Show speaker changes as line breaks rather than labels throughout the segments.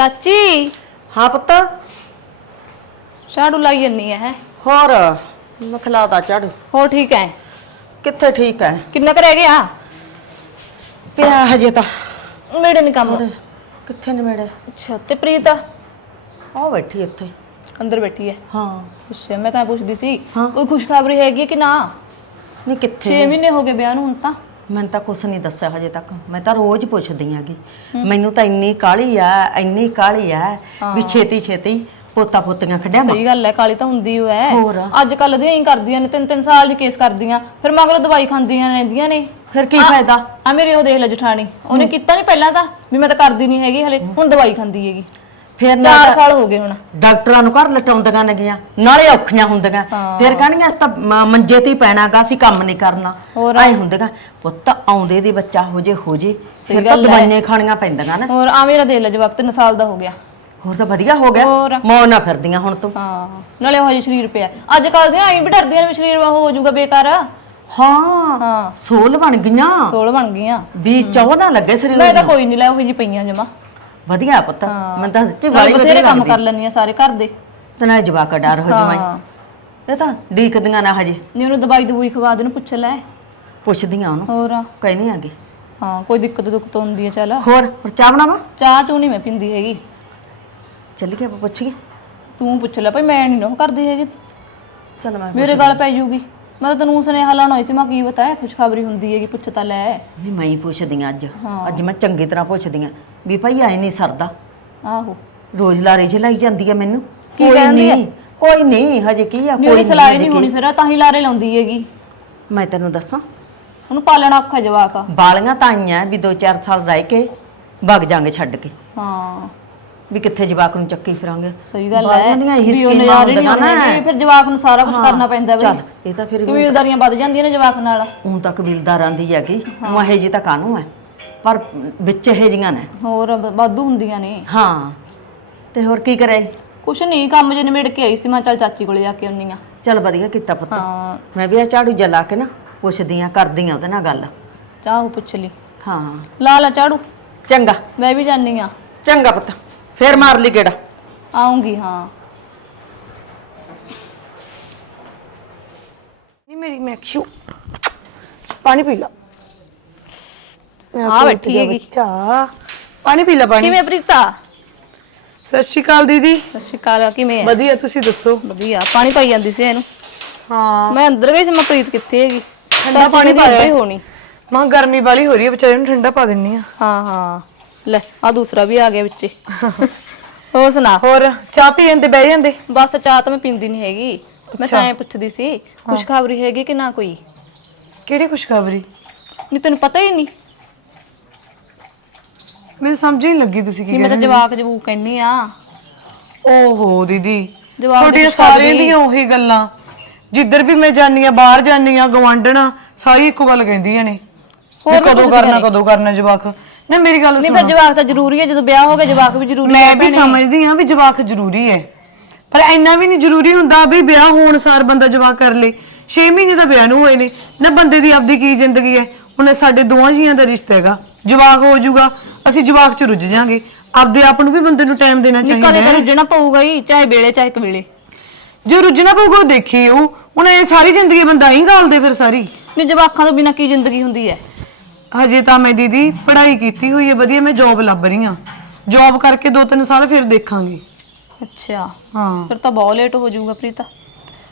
ਚਾਚੀ।
ਹਾਂ ਪੁੱਤ।
ਝਾੜੂ ਲਾਈ ਜੰਨੀ ਹੈ।
ਹੋਰ ਮਖਲਾਦਾ ਝਾੜੂ।
ਹੋਰ ਠੀਕ ਹੈ
ਕਿੱਥੇ ਠੀਕ ਹੈ
ਕਿੰਨਾ ਕੁ ਰਹਿ ਗਿਆ?
ਪਿਆ ਹਜੇ ਤਾਂ।
ਮੇਰੇ ਨਹੀਂ ਕੰਮ।
ਕਿੱਥੇ ਨੇ ਮੇਰੇ
ਅੱਛਾ ਤੇ ਪ੍ਰੀਤ?
ਉਹ ਬੈਠੀ ਇੱਥੇ।
ਅੰਦਰ ਬੈਠੀ ਹੈ
ਹਾਂ।
ਅੱਛਾ ਮੈਂ ਤਾਂ ਪੁੱਛਦੀ ਸੀ
ਹਾਂ।
ਕੋਈ ਖੁਸ਼ਖਬਰੀ ਹੈਗੀ ਕਿ ਨਾ?
ਨਹੀਂ
6
ਕਿੱਥੇ
ਮਹੀਨੇ ਹੋ ਗਏ ਵਿਆਹ ਨੂੰ ਹੁਣ ਤਾਂ।
ਮੈਨੂੰ ਤਾਂ ਕੁਛ ਨਹੀਂ ਦੱਸਿਆ ਹਜੇ ਤੱਕ। ਮੈਂ ਤਾਂ ਰੋਜ਼ ਪੁੱਛਦੀ ਆਂਗੀ ਮੈਨੂੰ ਤਾਂ ਇੰਨੀ ਕਾਲੀ ਆ ਇੰਨੀ ਕਾਲੀ ਆ ਵੀ ਛੇਤੀ ਛੇਤੀ ਪੋਤਾ ਪੋਤੀਆਂ ਖੜਿਆ
ਸਹੀ ਗੱਲ ਹੈ ਕਾਲੀ ਤਾਂ ਹੁੰਦੀ ਓ
ਹੋਰ।
ਅੱਜ ਕੱਲ ਦੀਆਂ ਹੀ ਕਰਦੀਆਂ ਨੇ ਤਿੰਨ ਤਿੰਨ ਸਾਲ ਦੀ ਕੇਸ ਕਰਦੀਆਂ। ਫਿਰ ਮਗਰੋਂ ਦਵਾਈ ਖਾਂਦੀਆਂ ਰਹਿੰਦੀਆਂ ਨੇ।
ਫਿਰ ਕੀ ਫਾਇਦਾ?
ਆ ਮੇਰੇ ਉਹ ਦੇਖ ਲੈ ਜਠਾਣੀ ਉਹਨੇ ਕੀਤਾ ਨਹੀਂ ਪਹਿਲਾਂ ਤਾਂ ਵੀ ਮੈਂ ਤਾਂ ਕਰਦੀ ਨਹੀਂ ਹੈਗੀ ਹਲੇ ਹੁਣ ਦਵਾਈ ਖਾਂਦੀ ਹੈਗੀ।
ਫਿਰ ਨਾ
4 ਸਾਲ ਹੋ ਗਏ ਹੁਣ।
ਡਾਕਟਰਾਂ ਨੂੰ ਘਰ ਲਟਾਉਂਦੀਆਂ ਨੇਗੀਆਂ ਨਾਲੇ ਔਖੀਆਂ ਹੁੰਦੀਆਂ। ਫਿਰ ਕਹਿਣਗੀਆਂ ਅਸੀਂ ਤਾਂ ਮ- ਮੰਜੇ ਤੇ ਹੀ ਪੈਣਾਗਾ ਅਸੀਂ ਕੰਮ ਨਹੀਂ ਕਰਨਾ।
ਹੋਰ।
ਐ ਹੁੰਦੀਆਂ ਪੁੱਤ ਆਉਂਦੇ ਦੀ ਬੱਚਾ ਹੋ ਜੇ ਹੋ ਜੇ। ਫਿਰ ਤਾਂ
ਗੱਲ ਹੈ।
ਦਵਾਈਆਂ ਖਾਣੀਆਂ ਪੈਂਦੀਆਂ ਨਾ।
ਹੋਰ ਆ ਮੇਰਾ ਦੇਖ ਲੈ ਜਵਾਕ 3 ਸਾਲ ਦਾ ਹੋ ਗਿਆ।
ਹੋਰ ਤਾਂ ਵਧੀਆ ਹੋ ਗਿਆ। ਮੌਜ ਨਾ ਫਿਰਦੀਆਂ ਹੁਣ ਤੂੰ।
ਹਾਂ ਨਾਲੇ ਉਹ ਹਜੇ ਸਰੀਰ ਪਿਆ। ਅੱਜ ਕੱਲ ਦੀਆਂ ਐਂ ਵੀ ਡਰਦੀਆਂ ਨੇ ਵੀ ਸਰੀਰ ਉਹ ਹੋ ਜਾਊਗਾ ਬੇਕਾਰ।
ਹਾਂ
ਹਾਂ।
ਸੋਲ ਬਣ ਗਈਆਂ।
ਸੋਲ ਬਣ ਗਈਆਂ।
ਵੀ ਚੌ ਨਾ ਲੱਗੇ ਸਰੀਰ
ਮੈਂ ਤਾਂ
ਨੂੰ।
ਕੋਈ ਨਹੀਂ ਲੈ ਉਹ ਜੀ ਪਈਆਂ ਜਮਾ।
ਵਧੀਆ ਪੁੱਤ ਮੈਂ ਤਾਂ ਸੱਚੀ ਬੜੀ
ਬਥੇਰੇ ਕੰਮ ਕਰ ਲੈਣੀ ਆ ਸਾਰੇ ਘਰ ਦੇ।
ਤੇ ਨਾ ਜਵਾਕ ਡਰ ਹੋ ਜਮਾਈ
ਹਾਂ।
ਇਹ ਤਾਂ ਡੀਕਦੀਆਂ ਨਾ ਹਜੇ।
ਨਹੀਂ ਉਹਨੂੰ ਦਵਾਈ ਦਵੂਈ ਖਵਾ ਦੇ ਨੂੰ ਪੁੱਛ ਲੈ।
ਪੁੱਛਦੀਆਂ ਉਹਨੂੰ।
ਹੋਰ?
ਕਹਿ ਨਹੀਂ ਆਗੀ
ਹਾਂ ਕੋਈ ਦਿੱਕਤ ਦੁੱਕਤ ਹੁੰਦੀ ਹੈ ਚੱਲ।
ਹੋਰ ਹੋਰ ਚਾਹ ਬਣਾਵਾ?
ਚਾਹ ਚੂ ਨਹੀਂ ਮੈਂ ਪਿੰਦੀ ਹੈਗੀ।
ਚੱਲ ਗਿਆ ਪੁੱਛੀਏ।
ਤੂੰ ਪੁੱਛ ਲੈ ਭਾਈ ਮੈਂ ਨਹੀਂ ਉਹ ਕਰਦੀ ਹੈਗੀ।
ਚੱਲ ਮੈਂ
ਮੇਰੇ ਗੱਲ ਪੈ ਜੂਗੀ। ਮੈਂ ਤਾਂ ਤੈਨੂੰ ਸੁਨੇਹਾ ਲਾਉਣਾ ਹੋਈ ਸੀ ਮੈਂ ਕੀ ਬਤਾਇਆ ਖੁਸ਼ਖਬਰੀ ਹੁੰਦੀ ਹੈਗੀ ਪੁੱਛ ਤਾਂ ਲੈ।
ਨਹੀਂ ਮੈਂ ਹੀ ਪੁੱਛਦੀ ਅੱਜ। ਅੱਜ ਮੈਂ ਚੰਗੀ ਤਰ੍ਹਾਂ ਪੁੱਛਦੀ ਆਂ ਵੀ ਭਾਈ ਆਏ ਨਹੀਂ ਸਰਦਾ।
ਆਹੋ।
ਰੋਜ਼ ਲਾਰੇ ਚ ਲਾਈ ਜਾਂਦੀ ਆ ਮੈਨੂੰ।
ਕੀ
ਕੋਈ
ਕਹਿੰਦੀ?
ਨਹੀਂ ਕੋਈ ਨਹੀਂ ਹਜੇ ਕੀ ਆ
ਨਹੀਂ ਉਹਦੀ ਸਲਾਈ ਨਹੀਂ ਹੋਣੀ ਫਿਰ ਤਾਂ ਹੀ ਲਾਰੇ ਲਾਉਂਦੀ ਹੈਗੀ।
ਮੈਂ ਤੈਨੂੰ ਦੱਸਾਂ
ਉਹਨੂੰ ਪਾਲਣਾ ਔਖਾ ਜਵਾਕ ਆ।
ਬਾਲੀਆਂ ਤਾਂ ਆਈਆਂ ਵੀ 2-4 ਸਾਲ ਰਹਿ ਕੇ ਵਗ ਜਾਾਂਗੇ ਛੱਡ ਕੇ।
ਹਾਂ।
ਵੀ ਕਿੱਥੇ ਜਵਾਕ ਨੂੰ ਚੱਕੀ ਫਿਰਾਂਗੇ।
ਸਹੀ ਗੱਲ ਹੈ।
ਬਾਲੀਆਂ ਦੀਆਂ ਇਹੀ
ਵੀ ਉਹ
ਸਕੀਮਾਂ
ਨਜ਼ਾਰੇ ਨਹੀਂ
ਹੁੰਦੀਆਂ ਨਾ।
ਫਿਰ ਜਵਾਕ ਨੂੰ ਸਾਰਾ ਕੁਝ ਕਰਨਾ ਪੈਂਦਾ ਬਈ
ਚੱਲ ਇਹ ਤਾਂ ਫਿਰ
ਕਬੀਲਦਾਰੀਆਂ ਵੱਧ ਜਾਂਦੀਆਂ ਨੇ ਜਵਾਕ ਨਾਲ।
ਹੁਣ ਤਾਂ ਕਬੀਲਦਾਰਾਂ ਦੀ ਹੈਗੀ ਉਹ ਇਹ ਜੀ ਤਾਂ ਕਾਨੂੰ ਹੈ? ਪਰ ਵਿੱਚ ਇਹ ਜੀਆਂ ਨੇ।
ਹੋਰ ਵਾਧੂ ਹੁੰਦੀਆਂ ਨੇ।
ਹਾਂ ਤੇ ਹੋਰ ਕੀ ਕਰੇ?
ਕੁਛ ਨਹੀਂ ਕੰਮ ਜੇ ਨਿਬੜ ਕੇ ਆਈ ਸੀ ਮੈਂ ਚੱਲ ਚਾਚੀ ਕੋਲੇ ਜਾ ਕੇ ਆਉਣੀ ਆ
ਚੱਲ ਵਧੀਆ ਕੀਤਾ ਪੁੱਤ।
ਹਾਂ।
ਮੈਂ ਵੀ ਆ ਝਾੜੂ ਜਲਾ ਕੇ ਨਾ ਪੁੱਛਦੀ ਆ ਕਰਦੀ ਆ ਉਹਦੇ ਨਾਲ ਗੱਲ।
ਚਾਹੂ ਪੁੱਛ ਲਈ।
ਹਾਂ।
ਲਾ ਲਾ ਚਾੜੂ
ਚੰਗਾ।
ਮੈਂ ਵੀ ਜਾਣੀ ਆ
ਚੰਗਾ ਪੁੱਤ। ਫੇਰ ਮਾਰ ਲਈ ਗੇੜਾ।
ਆਉਂਗੀ ਹਾਂ।
ਨਹੀਂ ਮੇਰੀ ਮੈਕਸ਼ੂ ਪਾਣੀ ਪੀ ਲਾ।
ਆ ਬੈਠੀ ਹੈਗੀ।
ਚਾਹ ਪਾਣੀ ਪੀ ਲਾ ਪਾਣੀ।
ਕਿਵੇਂ ਪ੍ਰੀਤਾ?
ਸਤਿ ਸ਼੍ਰੀ ਅਕਾਲ ਦੀਦੀ।
ਸਤਿ ਸ਼੍ਰੀ ਅਕਾਲ ਕਿਵੇਂ ਹੈ
ਵਧੀਆ ਤੁਸੀਂ ਦੱਸੋ?
ਵਧੀਆ ਪਾਣੀ ਪਾਈ ਜਾਂਦੀ ਸੀ ਇਹਨੂੰ।
ਹਾਂ।
ਮੈਂ ਅੰਦਰ ਗਈ ਸੀ ਮੈਂ ਪ੍ਰੀਤ ਕਿੱਥੇ ਹੈਗੀ?
ਠੰਡਾ ਪਾਣੀ
ਪਾਇਆ।
ਪਾਇਆ
ਹੋਣੀ।
ਮਾਂ ਗਰਮੀ ਵਾਲੀ ਹੋ ਰਹੀ ਹੈ ਵਿਚਾਰੇ ਨੂੰ ਠੰਡਾ ਪਾ ਦਿੰਨੀ ਆ।
ਹਾਂ ਹਾਂ। ਲੈ ਆ ਦੂਸਰਾ ਵੀ ਆ ਗਿਆ ਵਿੱਚੇ। ਹੋਰ ਸੁਣਾ?
ਹੋਰ ਚਾਹ ਪੀ ਜਾਂਦੇ ਬਹਿ ਜਾਂਦੇ?
ਬਸ ਚਾਹ ਤਾਂ ਮੈਂ ਪੀਂਦੀ ਨਹੀਂ ਹੈਗੀ। ਮੈਂ ਤਾਂ ਐ ਪੁੱਛਦੀ ਸੀ ਖੁਸ਼ਖਬਰੀ ਹੈਗੀ ਕਿ ਨਾ ਕੋਈ?
ਕਿਹੜੀ ਖੁਸ਼ਖਬਰੀ?
ਨਹੀਂ ਤੈਨੂੰ ਪਤਾ ਹੀ ਨਹੀਂ
ਮੈਨੂੰ ਸਮਝ ਹੀ ਨਹੀਂ ਲੱਗੀ ਤੁਸੀਂ ਕੀ
ਨਹੀਂ ਮੈਂ ਤਾਂ ਜਵਾਕ ਜਵੂ ਕਹਿੰਨੀ ਆ।
ਓਹੋ ਦੀਦੀ
ਜਵਾਬ ਦੀ
ਤੁਹਾਡੀਆਂ ਸਾਰਿਆਂ ਦੀਆਂ ਉਹੀ ਗੱਲਾਂ। ਜਿੱਧਰ ਵੀ ਮੈਂ ਜਾਨੀ ਆ ਬਾਹਰ ਜਾਨੀ ਆ ਗਵਾਂਢਣਾ ਸਾਰੀ ਇੱਕੋ ਗੱਲ ਕਹਿੰਦੀਆਂ ਨੇ। ਵੀ
ਹੋਰ ਵੀ
ਕਦੋਂ ਕਰਨਾ ਕਦੋਂ ਕਰਨਾ ਜਵਾਕ। ਨਾ ਮੇਰੀ ਗੱਲ
ਨਹੀਂ
ਸੁਣੋ।
ਫਿਰ ਜਵਾਕ ਤਾਂ ਜ਼ਰੂਰੀ ਹੈ ਜਦੋਂ ਵਿਆਹ ਹੋ ਗਿਆ ਜਵਾਕ ਵੀ ਜ਼ਰੂਰੀ
ਮੈਂ ਵੀ ਸਮਝਦੀ ਹਾਂ ਵੀ ਜਵਾਕ ਜ਼ਰੂਰੀ ਹੈ। ਪਰ ਇੰਨਾ ਵੀ ਨਹੀਂ ਜ਼ਰੂਰੀ ਹੁੰਦਾ ਵੀ ਵਿਆਹ ਹੋਣ ਸਾਰ ਬੰਦਾ ਜਵਾਕ ਕਰ ਲੇ। 6 ਮਹੀਨੇ ਤਾਂ ਵਿਆਹ ਨੂੰ ਹੋਏ ਨੇ। ਨਾ ਬੰਦੇ ਦੀ ਆਪਦੀ ਕੀ ਜ਼ਿੰਦਗੀ ਹੈ? ਹੁਣ ਸਾਡੇ ਦੋਵਾਂ ਜੀਆਂ ਦਾ ਰਿਸ਼ਤਾ ਹੈਗਾ। ਜਵਾਕ ਹੋ ਜਾਊਗਾ। ਅਸੀਂ ਜਵਾਕ ਚ ਰੁੱਝ ਜਾਾਂਗੇ। ਆਪਦੇ ਆਪ ਨੂੰ ਵੀ ਬੰਦੇ ਨੂੰ ਟਾਈਮ ਦੇਣਾ ਚਾਹੀਦਾ
ਕਦੇ ਤਾਂ ਰੁੱਝਣਾ ਪਊਗਾ ਹੀ ਚਾਹੇ ਵੇਲੇ ਚਾਹੇ ਕਵੇਲੇ
ਜੋ ਰੁੱਝਣਾ ਪਊਗਾ ਉਹ ਦੇਖੀ ਉਹ। ਹੁਣ ਇਹ ਸਾਰੀ ਜ਼ਿੰਦਗੀ ਬੰਦਾ ਹੀ ਗਾਲਦੇ ਫਿਰ ਸਾਰੀ।
ਨਹੀਂ ਜਵਾਕਾਂ ਤੋਂ ਬਿਨਾ ਕੀ ਜ਼ਿੰਦਗੀ ਹੁੰਦੀ ਹੈ?
ਹਜੇ ਤਾਂ ਮੈਂ ਦੀਦੀ ਪੜ੍ਹਾਈ ਕੀਤੀ ਹੋਈ ਹੈ ਵਧੀਆ ਮੈਂ ਜੌਬ ਲੱਭ ਰਹੀ ਹਾਂ। ਜੌਬ ਕਰਕੇ ਦੋ ਤਿੰਨ ਸਾਲ ਫਿਰ ਦੇਖਾਂਗੇ।
ਅੱਛਾ।
ਹਾਂ।
ਫਿਰ ਤਾਂ ਬਹੁਤ ਲੇਟ ਹੋ ਜਾਊਗਾ ਪ੍ਰੀਤਾ।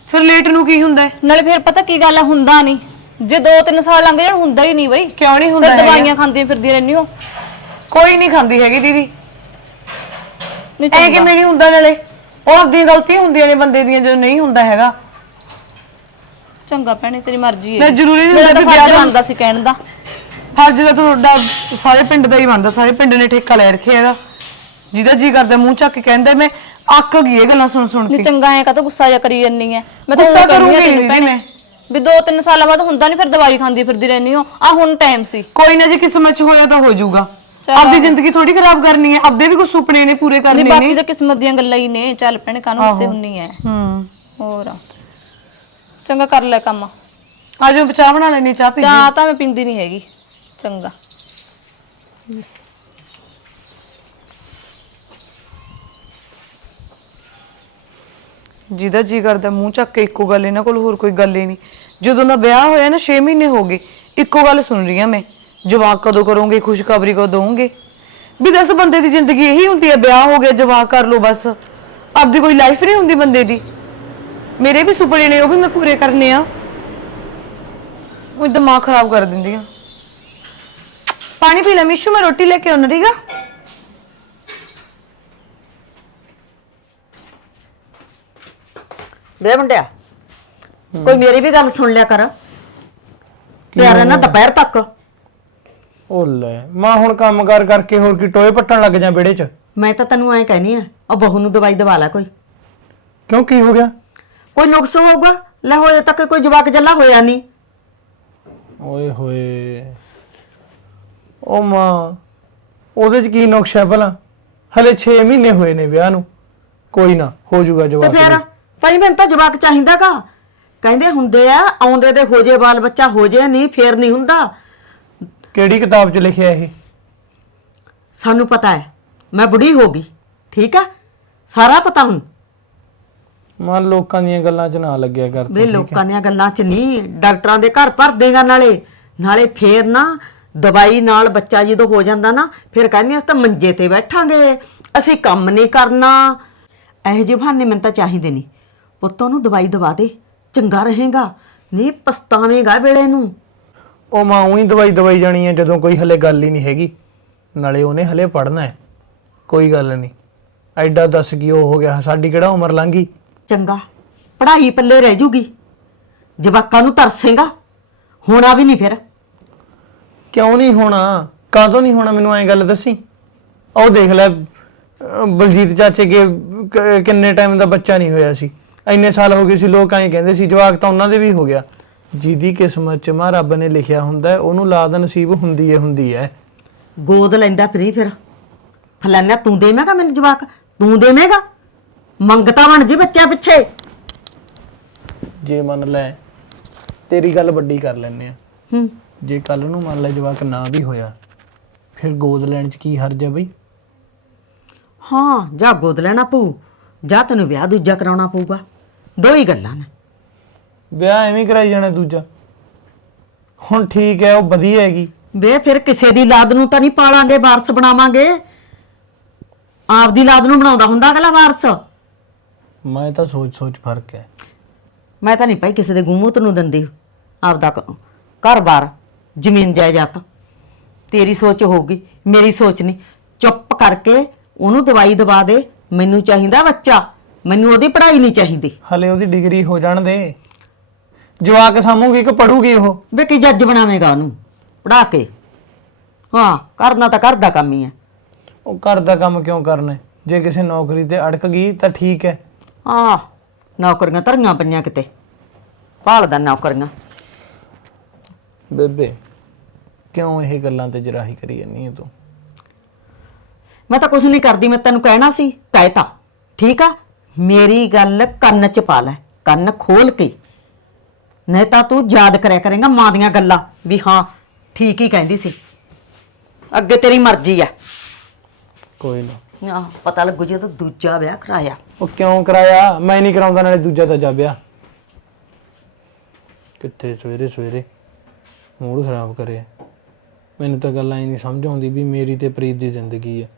ਫਿਰ ਲੇਟ ਨੂੰ ਕੀ ਹੁੰਦਾ ਹੈ?
ਨਾਲੇ ਫਿਰ ਪਤਾ ਕੀ ਗੱਲ ਆ ਹੁੰਦਾ ਨਹੀਂ। ਜੇ 2-3 ਸਾਲ ਲੰਘ ਜਾਣ ਹੁੰਦਾ ਹੀ ਨਹੀਂ ਬਈ।
ਕਿਉਂ ਨਹੀਂ ਹੁੰਦਾ
ਫਿਰ
ਹੈਗਾ?
ਦਵਾਈਆਂ ਖਾਂਦੀਆਂ ਫਿਰਦੀ ਰਹਿੰਦੀ ਹੋ।
ਕੋਈ ਨਹੀਂ ਖਾਂਦੀ ਹੈਗੀ ਦੀਦੀ।
ਨਹੀਂ
ਐ
ਚੰਗਾ।
ਕਿਵੇਂ ਨਹੀਂ ਹੁੰਦਾ ਨਾਲੇ? ਉਹ ਆਪਦੀਆਂ ਗਲਤੀਆਂ ਹੁੰਦੀਆਂ ਨੇ ਬੰਦੇ ਦੀਆਂ ਜਦੋਂ ਨਹੀਂ ਹੁੰਦਾ ਹੈਗਾ।
ਚੰਗਾ ਭੈਣੇ ਤੇਰੀ ਮਰਜ਼ੀ ਹੈ।
ਮੈਂ ਜ਼ਰੂਰੀ ਨਹੀਂ
ਮੇਰਾ
ਹੁੰਦਾ
ਤਾਂ
ਵੀ ਵਿਆਹ
ਫਰਜ਼
ਦਾ
ਬਣਦਾ ਸੀ ਕਹਿਣ ਦਾ।
ਫਰਜ਼ ਦਾ ਤੁਹਾਡਾ ਸਾਰੇ ਪਿੰਡ ਦਾ ਹੀ ਬਣਦਾ ਸਾਰੇ ਪਿੰਡ ਨੇ ਠੇਕਾ ਲੈ ਰੱਖਿਆ ਹੈਗਾ। ਜਿਹਦਾ ਜੀ ਕਰਦਾ ਮੂੰਹ ਚੱਕ ਕੇ ਕਹਿੰਦਾ ਮੈਂ ਅੱਕ ਗਈ ਇਹ ਗੱਲਾਂ ਸੁਣ ਸੁਣ
ਨਹੀਂ
ਕੇ।
ਚੰਗਾ ਐ ਕਾ ਗੁੱਸਾ ਜਾ ਕਰੀ ਜੰਨੀ ਐ? ਮੈਂ ਤਾਂ
ਗੁੱਸਾ
ਕਰੂੰਗੀ ਤੈਨੂੰ ਭੈਣੇ
ਮੈਂ।
ਵੀ 2-3 ਸਾਲਾਂ ਬਾਅਦ ਹੁੰਦਾ ਨਹੀਂ ਫਿਰ ਦਵਾਈ ਖਾਂਦੀ ਫਿਰਦੀ ਰਹਿੰਦੀ ਹੋ ਆ ਹੁਣ ਟਾਈਮ ਸੀ।
ਕੋਈ ਨਾ ਜੇ ਕਿਸਮਤ ਚ ਹੋਇਆ ਤਾਂ ਹੋ ਜਾਊਗਾ। ਆਪਦੀ ਜ਼ਿੰਦਗੀ ਥੋੜੀ ਖਰਾਬ ਕਰਨੀ ਹੈ ਆਪਦੇ ਵੀ ਕੋਈ ਸੁਪਨੇ ਨੇ ਪੂਰੇ ਕਰਨੇ ਨੇ।
ਬਾਕੀ ਤਾਂ ਕਿਸਮਤ ਦੀਆਂ ਗੱਲਾਂ ਹੀ ਨੇ ਚੱਲ ਪੈਣ ਕਾਨੂੰਨ ਸੇ ਹੁੰਨੀ ਹੈ
ਹੂੰ।
ਹੋਰ ਚੰਗਾ ਕਰ ਲੈ ਕੰਮ।
ਆਜੋ ਚਾਹ ਬਣਾ ਲੈਣੀ ਚਾਹ ਪੀ
ਚਾਹ ਤਾਂ ਮੈਂ ਪੀਂਦੀ ਨਹੀਂ ਹੈਗੀ। ਚੰਗਾ।
ਜਿਹਦਾ ਜੀ ਕਰਦਾ ਮੂੰਹ ਚੱਕ ਕੇ ਇੱਕੋ ਗੱਲ ਇਹਨਾਂ ਕੋਲ ਹੋਰ ਕੋਈ ਗੱਲ ਹੀ ਨਹੀਂ। ਜਦੋਂ ਦਾ ਵਿਆਹ ਹੋਇਆ ਨਾ 6 ਮਹੀਨੇ ਹੋ ਗਏ ਇੱਕੋ ਗੱਲ ਸੁਣ ਰਹੀ ਆ ਮੈਂ। ਜਵਾਕ ਕਦੋਂ ਕਰੋਗੇ ਖੁਸ਼ਖਬਰੀ ਕਦੋਂ ਦੋਗੇ ਵੀ ਦੱਸ ਬੰਦੇ ਦੀ ਜ਼ਿੰਦਗੀ ਇਹੀ ਹੁੰਦੀ ਹੈ ਵਿਆਹ ਹੋ ਗਿਆ ਜਵਾਕ ਕਰ ਲਓ ਬਸ। ਆਪਦੀ ਕੋਈ ਲਾਈਫ ਨਹੀਂ ਹੁੰਦੀ ਬੰਦੇ ਦੀ। ਮੇਰੇ ਵੀ ਸੁਪਨੇ ਨੇ ਉਹ ਵੀ ਮੈਂ ਪੂਰੇ ਕਰਨੇ ਆ। ਉਹ ਦਿਮਾਗ ਖਰਾਬ ਕਰ ਦਿੰਦੀ ਆ ਪਾਣੀ ਪੀ ਲੈ ਮਿਸ਼ੂ ਮੈਂ ਰੋਟੀ ਲੈ ਕੇ ਆਉਣਾ ਠੀਕ ਆ?
ਵੇ ਮੁੰਡਿਆ ਕੋਈ ਮੇਰੀ ਵੀ ਗੱਲ ਸੁਣ ਲਿਆ ਕਰ। ਪਿਆਰਾ ਨਾ ਦੁਪਹਿਰ ਤੱਕ।
ਉਹ ਲੈ ਮਾਂ ਹੁਣ ਕੰਮ ਕਰ ਕਰਕੇ ਹੋਰ ਕੀ ਟੋਏ ਪੱਟਣ ਲੱਗ ਜਾ ਵਿਹੜੇ 'ਚ?
ਮੈਂ ਤਾਂ ਤੈਨੂੰ ਐਂ ਕਹਿਨੀ ਆ ਉਹ ਬਹੂ ਨੂੰ ਦਵਾਈ ਦਵਾ ਲੈ ਕੋਈ।
ਕਿਉਂ ਕੀ ਹੋ ਗਿਆ?
ਕੋਈ ਨੁਕਸ ਹੋਊਗਾ? ਲੈ ਹੋਏ ਤੱਕ ਕੋਈ ਜਵਾਕ ਜੱਲਾ ਹੋਇਆ ਨਹੀਂ
ਓਏ ਹੋਏ। ਉਹ ਮਾਂ ਉਹਦੇ 'ਚ ਕੀ ਨੁਕਸ ਹੈ ਭਲਾ? ਹਲੇ 6 ਮਹੀਨੇ ਹੋਏ ਨੇ ਵਿਆਹ ਨੂੰ। ਕੋਈ ਨਾ ਹੋ ਜਾਊਗਾ
ਤੇ
ਜਵਾਬ
ਫਿਰ ਭਾਈ ਮੈਨੂੰ ਤਾਂ ਜਵਾਕ ਚਾਹੀਦਾਗਾ ਕਹਿੰਦੇ ਹੁੰਦੇ ਆ ਆਉਂਦੇ ਦੇ ਹੋ ਜੇ ਬਾਲ ਬੱਚਾ ਹੋ ਜੇ ਨਹੀਂ ਫੇਰ ਨਹੀਂ ਹੁੰਦਾ।
ਕਿਹੜੀ ਕਿਤਾਬ 'ਚ ਲਿਖਿਆ ਇਹ?
ਸਾਨੂੰ ਪਤਾ ਹੈ। ਮੈਂ ਬੁੜੀ ਹੋ ਗਈ ਠੀਕ ਆ ਸਾਰਾ ਪਤਾ ਹੁਣ।
ਮਾਂ ਲੋਕਾਂ ਦੀਆਂ ਗੱਲਾਂ 'ਚ ਨਾ ਲੱਗਿਆ ਕਰ
ਵੇ ਲੋਕਾਂ ਦੀਆਂ ਗੱਲਾਂ 'ਚ ਨਹੀਂ ਡਾਕਟਰਾਂ ਦੇ ਘਰ ਭਰ ਦੇਗਾ ਨਾਲੇ। ਨਾਲੇ ਫੇਰ ਨਾ ਦਵਾਈ ਨਾਲ ਬੱਚਾ ਜਦੋਂ ਹੋ ਜਾਂਦਾ ਨਾ ਫਿਰ ਕਹਿੰਦੀਆਂ ਅਸੀਂ ਤਾਂ ਮੰਜੇ ਤੇ ਬੈਠਾਂਗੇ ਅਸੀਂ ਕੰਮ ਨਹੀਂ ਕਰਨਾ। ਇਹੋ ਜਿਹੇ ਬਹਾਨੇ ਮੈਨੂੰ ਤਾਂ ਚਾਹੀਦੇ ਨਹੀਂ ਪੁੱਤ ਨੂੰ ਦਵਾਈ ਦਵਾ ਦੇ ਚੰਗਾ ਰਹੇਗਾ। ਨਹੀਂ ਪਛਤਾਵੇਂਗਾ ਵੇਲੇ ਨੂੰ।
ਉਹ ਮਾਂ ਉਹੀ ਦਵਾਈ ਦਵਾਈ ਜਾਣੀ ਹੈ ਜਦੋਂ ਕੋਈ ਹਲੇ ਗੱਲ ਹੀ ਨਹੀਂ ਹੈਗੀ। ਨਾਲੇ ਉਹਨੇ ਹਲੇ ਪੜਨਾ ਹੈ। ਕੋਈ ਗੱਲ ਨਹੀਂ। ਐਡਾ ਦੱਸ ਕੀ ਉਹ ਹੋ ਗਿਆ ਸਾਡੀ ਕਿਹੜਾ ਉਮਰ ਲੰਘੀ
ਚੰਗਾ ਪੜ੍ਹਾਈ ਪੱਲੇ ਰਹਿ ਜੂਗੀ। ਜਵਾਕਾਂ ਨੂੰ ਤਰਸੇਗਾ। ਹੋਣਾ ਵੀ ਨਹੀਂ ਫਿਰ।
ਕਿਉਂ ਨਹੀਂ ਹੋਣਾ? ਕਾਹਤੋਂ ਨਹੀਂ ਹੋਣਾ? ਮੈਨੂੰ ਐਂ ਗੱਲ ਦੱਸੀ। ਉਹ ਦੇਖ ਲੈ ਅਹ ਬਲਜੀਤ ਚਾਚੇ ਕੇ ਕ- ਕਿੰਨੇ ਟਾਈਮ ਦਾ ਬੱਚਾ ਨਹੀਂ ਹੋਇਆ ਸੀ। ਇੰਨੇ ਸਾਲ ਹੋ ਗਏ ਸੀ ਲੋਕ ਐਂ ਕਹਿੰਦੇ ਸੀ ਜਵਾਕ ਤਾਂ ਉਹਨਾਂ ਦੇ ਵੀ ਹੋ ਗਿਆ। ਜਿਹਦੀ ਕਿਸਮਤ 'ਚ ਮਾ ਰੱਬ ਨੇ ਲਿਖਿਆ ਹੁੰਦਾ ਹੈ, ਉਹਨੂੰ ਲਾਦ ਨਸੀਬ ਹੁੰਦੀ ਹੈ ਹੁੰਦੀ ਹੈ
ਗੋਦ ਲੈਂਦਾ ਫਰੀ ਫਿਰ। ਫਲਾਨਾ ਤੂੰ ਦੇਵੇਂਗਾ ਮੈਨੂੰ ਜਵਾਕ? ਤੂੰ ਦੇਵੇਂਗਾ? ਮੰਗਤਾ ਬਣ ਜੀ ਬੱਚਿਆਂ ਪਿੱਛੇ।
ਜੇ ਮੰਨ ਲੈ ਤੇਰੀ ਗੱਲ ਵੱਡੀ ਕਰ ਲੈਨੇ ਆ।
ਹੂੰ।
ਜੇ ਕੱਲ ਨੂੰ ਮੰਨ ਲੈ ਜਵਾਕ ਨਾ ਵੀ ਹੋਇਆ ਫਿਰ ਗੋਦ ਲੈਣ 'ਚ ਕੀ ਹਰਜ ਹੈ ਬਈ?
ਹਾਂ ਜਾ ਗੋਦ ਲੈਣਾ ਪਊ ਜਾਂ ਤੈਨੂੰ ਵਿਆਹ ਦੂਜਾ ਕਰਾਉਣਾ ਪਊਗਾ। ਦੋ ਹੀ ਗੱਲਾਂ ਨੇ।
ਵਿਆਹ ਐਵੇਂ ਹੀ ਕਰਾਈ ਜਾਣਾ ਦੂਜਾ। ਹੁਣ ਠੀਕ ਹੈ ਉਹ ਵਧੀਆ ਹੈਗੀ।
ਵੇ ਫਿਰ ਕਿਸੇ ਦੀ ਲਾਦ ਨੂੰ ਤਾਂ ਨਹੀਂ ਪਾਲਾਂਗੇ ਵਾਰਸ ਬਣਾਵਾਂਗੇ। ਆਪਦੀ ਲਾਦ ਨੂੰ ਬਣਾਉਂਦਾ ਹੁੰਦਾ ਅਗਲਾ ਵਾਰਸ?
ਮੈਂ ਤਾਂ ਸੋਚ ਸੋਚ ਫ਼ਰਕ ਹੈ।
ਮੈਂ ਤਾਂ ਨਹੀਂ ਭਾਈ ਕਿਸੇ ਦੇ ਗੁੰਮੂਤ ਨੂੰ ਦਿੰਦੀ। ਆਪਦਾ ਕ- ਘਰ-ਬਾਰ ਜ਼ਮੀਨ ਜਾਇਦਾਦ। ਤੇਰੀ ਸੋਚ ਹੋਊਗੀ ਮੇਰੀ ਸੋਚ ਨਹੀਂ। ਚੁੱਪ ਕਰਕੇ ਉਹਨੂੰ ਦਵਾਈ ਦਵਾ ਦੇ। ਮੈਨੂੰ ਚਾਹੀਦਾ ਬੱਚਾ। ਮੈਨੂੰ ਉਹਦੀ ਪੜ੍ਹਾਈ ਨਹੀਂ ਚਾਹੀਦੀ।
ਹਲੇ ਉਹਦੀ ਡਿਗਰੀ ਹੋ ਜਾਣ ਦੇ। ਜਵਾਕ ਸਾਮੂਗੀ ਕਿ ਪੜੂਗੀ ਉਹ?
ਵੇ ਕੀ ਜੱਜ ਬਣਾਵੇਂਗਾ ਉਹਨੂੰ? ਪੜਾ ਕੇ। ਹਾਂ ਕਰਨਾ ਤਾਂ ਕਰਦਾ ਕੰਮ ਹੀ ਹੈ।
ਉਹ ਘਰ ਦਾ ਕੰਮ ਕਿਉਂ ਕਰਨਾ ਹੈ? ਜੇ ਕਿਸੇ ਨੌਕਰੀ ਤੇ ਅੜਕ ਗਈ ਤਾਂ ਠੀਕ ਹੈ।
ਆ ਨੌਕਰੀਆਂ ਧਰੀਆਂ ਪਈਆਂ ਕਿਤੇ। ਭਾਲਦਾ ਨੌਕਰੀਆਂ।
ਬੇਬੇ ਕਿਉਂ ਇਹ ਗੱਲਾਂ ਤੇ ਜਰਾਹੀ ਕਰੀ ਜਾਂਦੀ ਹੈ ਤੂੰ?
ਮੈਂ ਤਾਂ ਕੁਝ ਨਹੀਂ ਕਰਦੀ ਮੈਂ ਤੈਨੂੰ ਕਹਿਣਾ ਸੀ ਕਹਿਤਾ। ਠੀਕ ਆ? ਮੇਰੀ ਗੱਲ ਕੰਨ 'ਚ ਪਾ ਲੈ ਕੰਨ ਖੋਲ ਕੇ। ਨਹੀਂ ਤਾਂ ਤੂੰ ਯਾਦ ਕਰਿਆ ਕਰੇਗਾ ਮਾਂ ਦੀਆਂ ਗੱਲਾਂ ਵੀ ਹਾਂ ਠੀਕ ਹੀ ਕਹਿੰਦੀ ਸੀ। ਅੱਗੇ ਤੇਰੀ ਮਰਜ਼ੀ ਆ।
ਕੋਈ ਨਾ।
ਆਹ ਪਤਾ ਲੱਗੂ ਜੇ ਤੂੰ ਦੂਜਾ ਵਿਆਹ ਕਰਾਇਆ।
ਉਹ ਕਿਉਂ ਕਰਾਇਆ? ਮੈਂ ਨਹੀਂ ਕਰਾਉਂਦਾ ਨਾਲੇ ਦੂਜਾ ਤਾਂ ਜਾ ਵਿਆਹ। ਕਿੱਥੇ ਸਵੇਰੇ ਸਵੇਰੇ ਮੂਡ ਖਰਾਬ ਕਰੇ। ਮੈਨੂੰ ਤਾਂ ਗੱਲਾਂ ਹੀ ਨਹੀਂ ਸਮਝ ਆਉਂਦੀ ਵੀ ਮੇਰੀ ਤੇ ਪ੍ਰੀਤ ਦੀ ਜ਼ਿੰਦਗੀ ਹੈ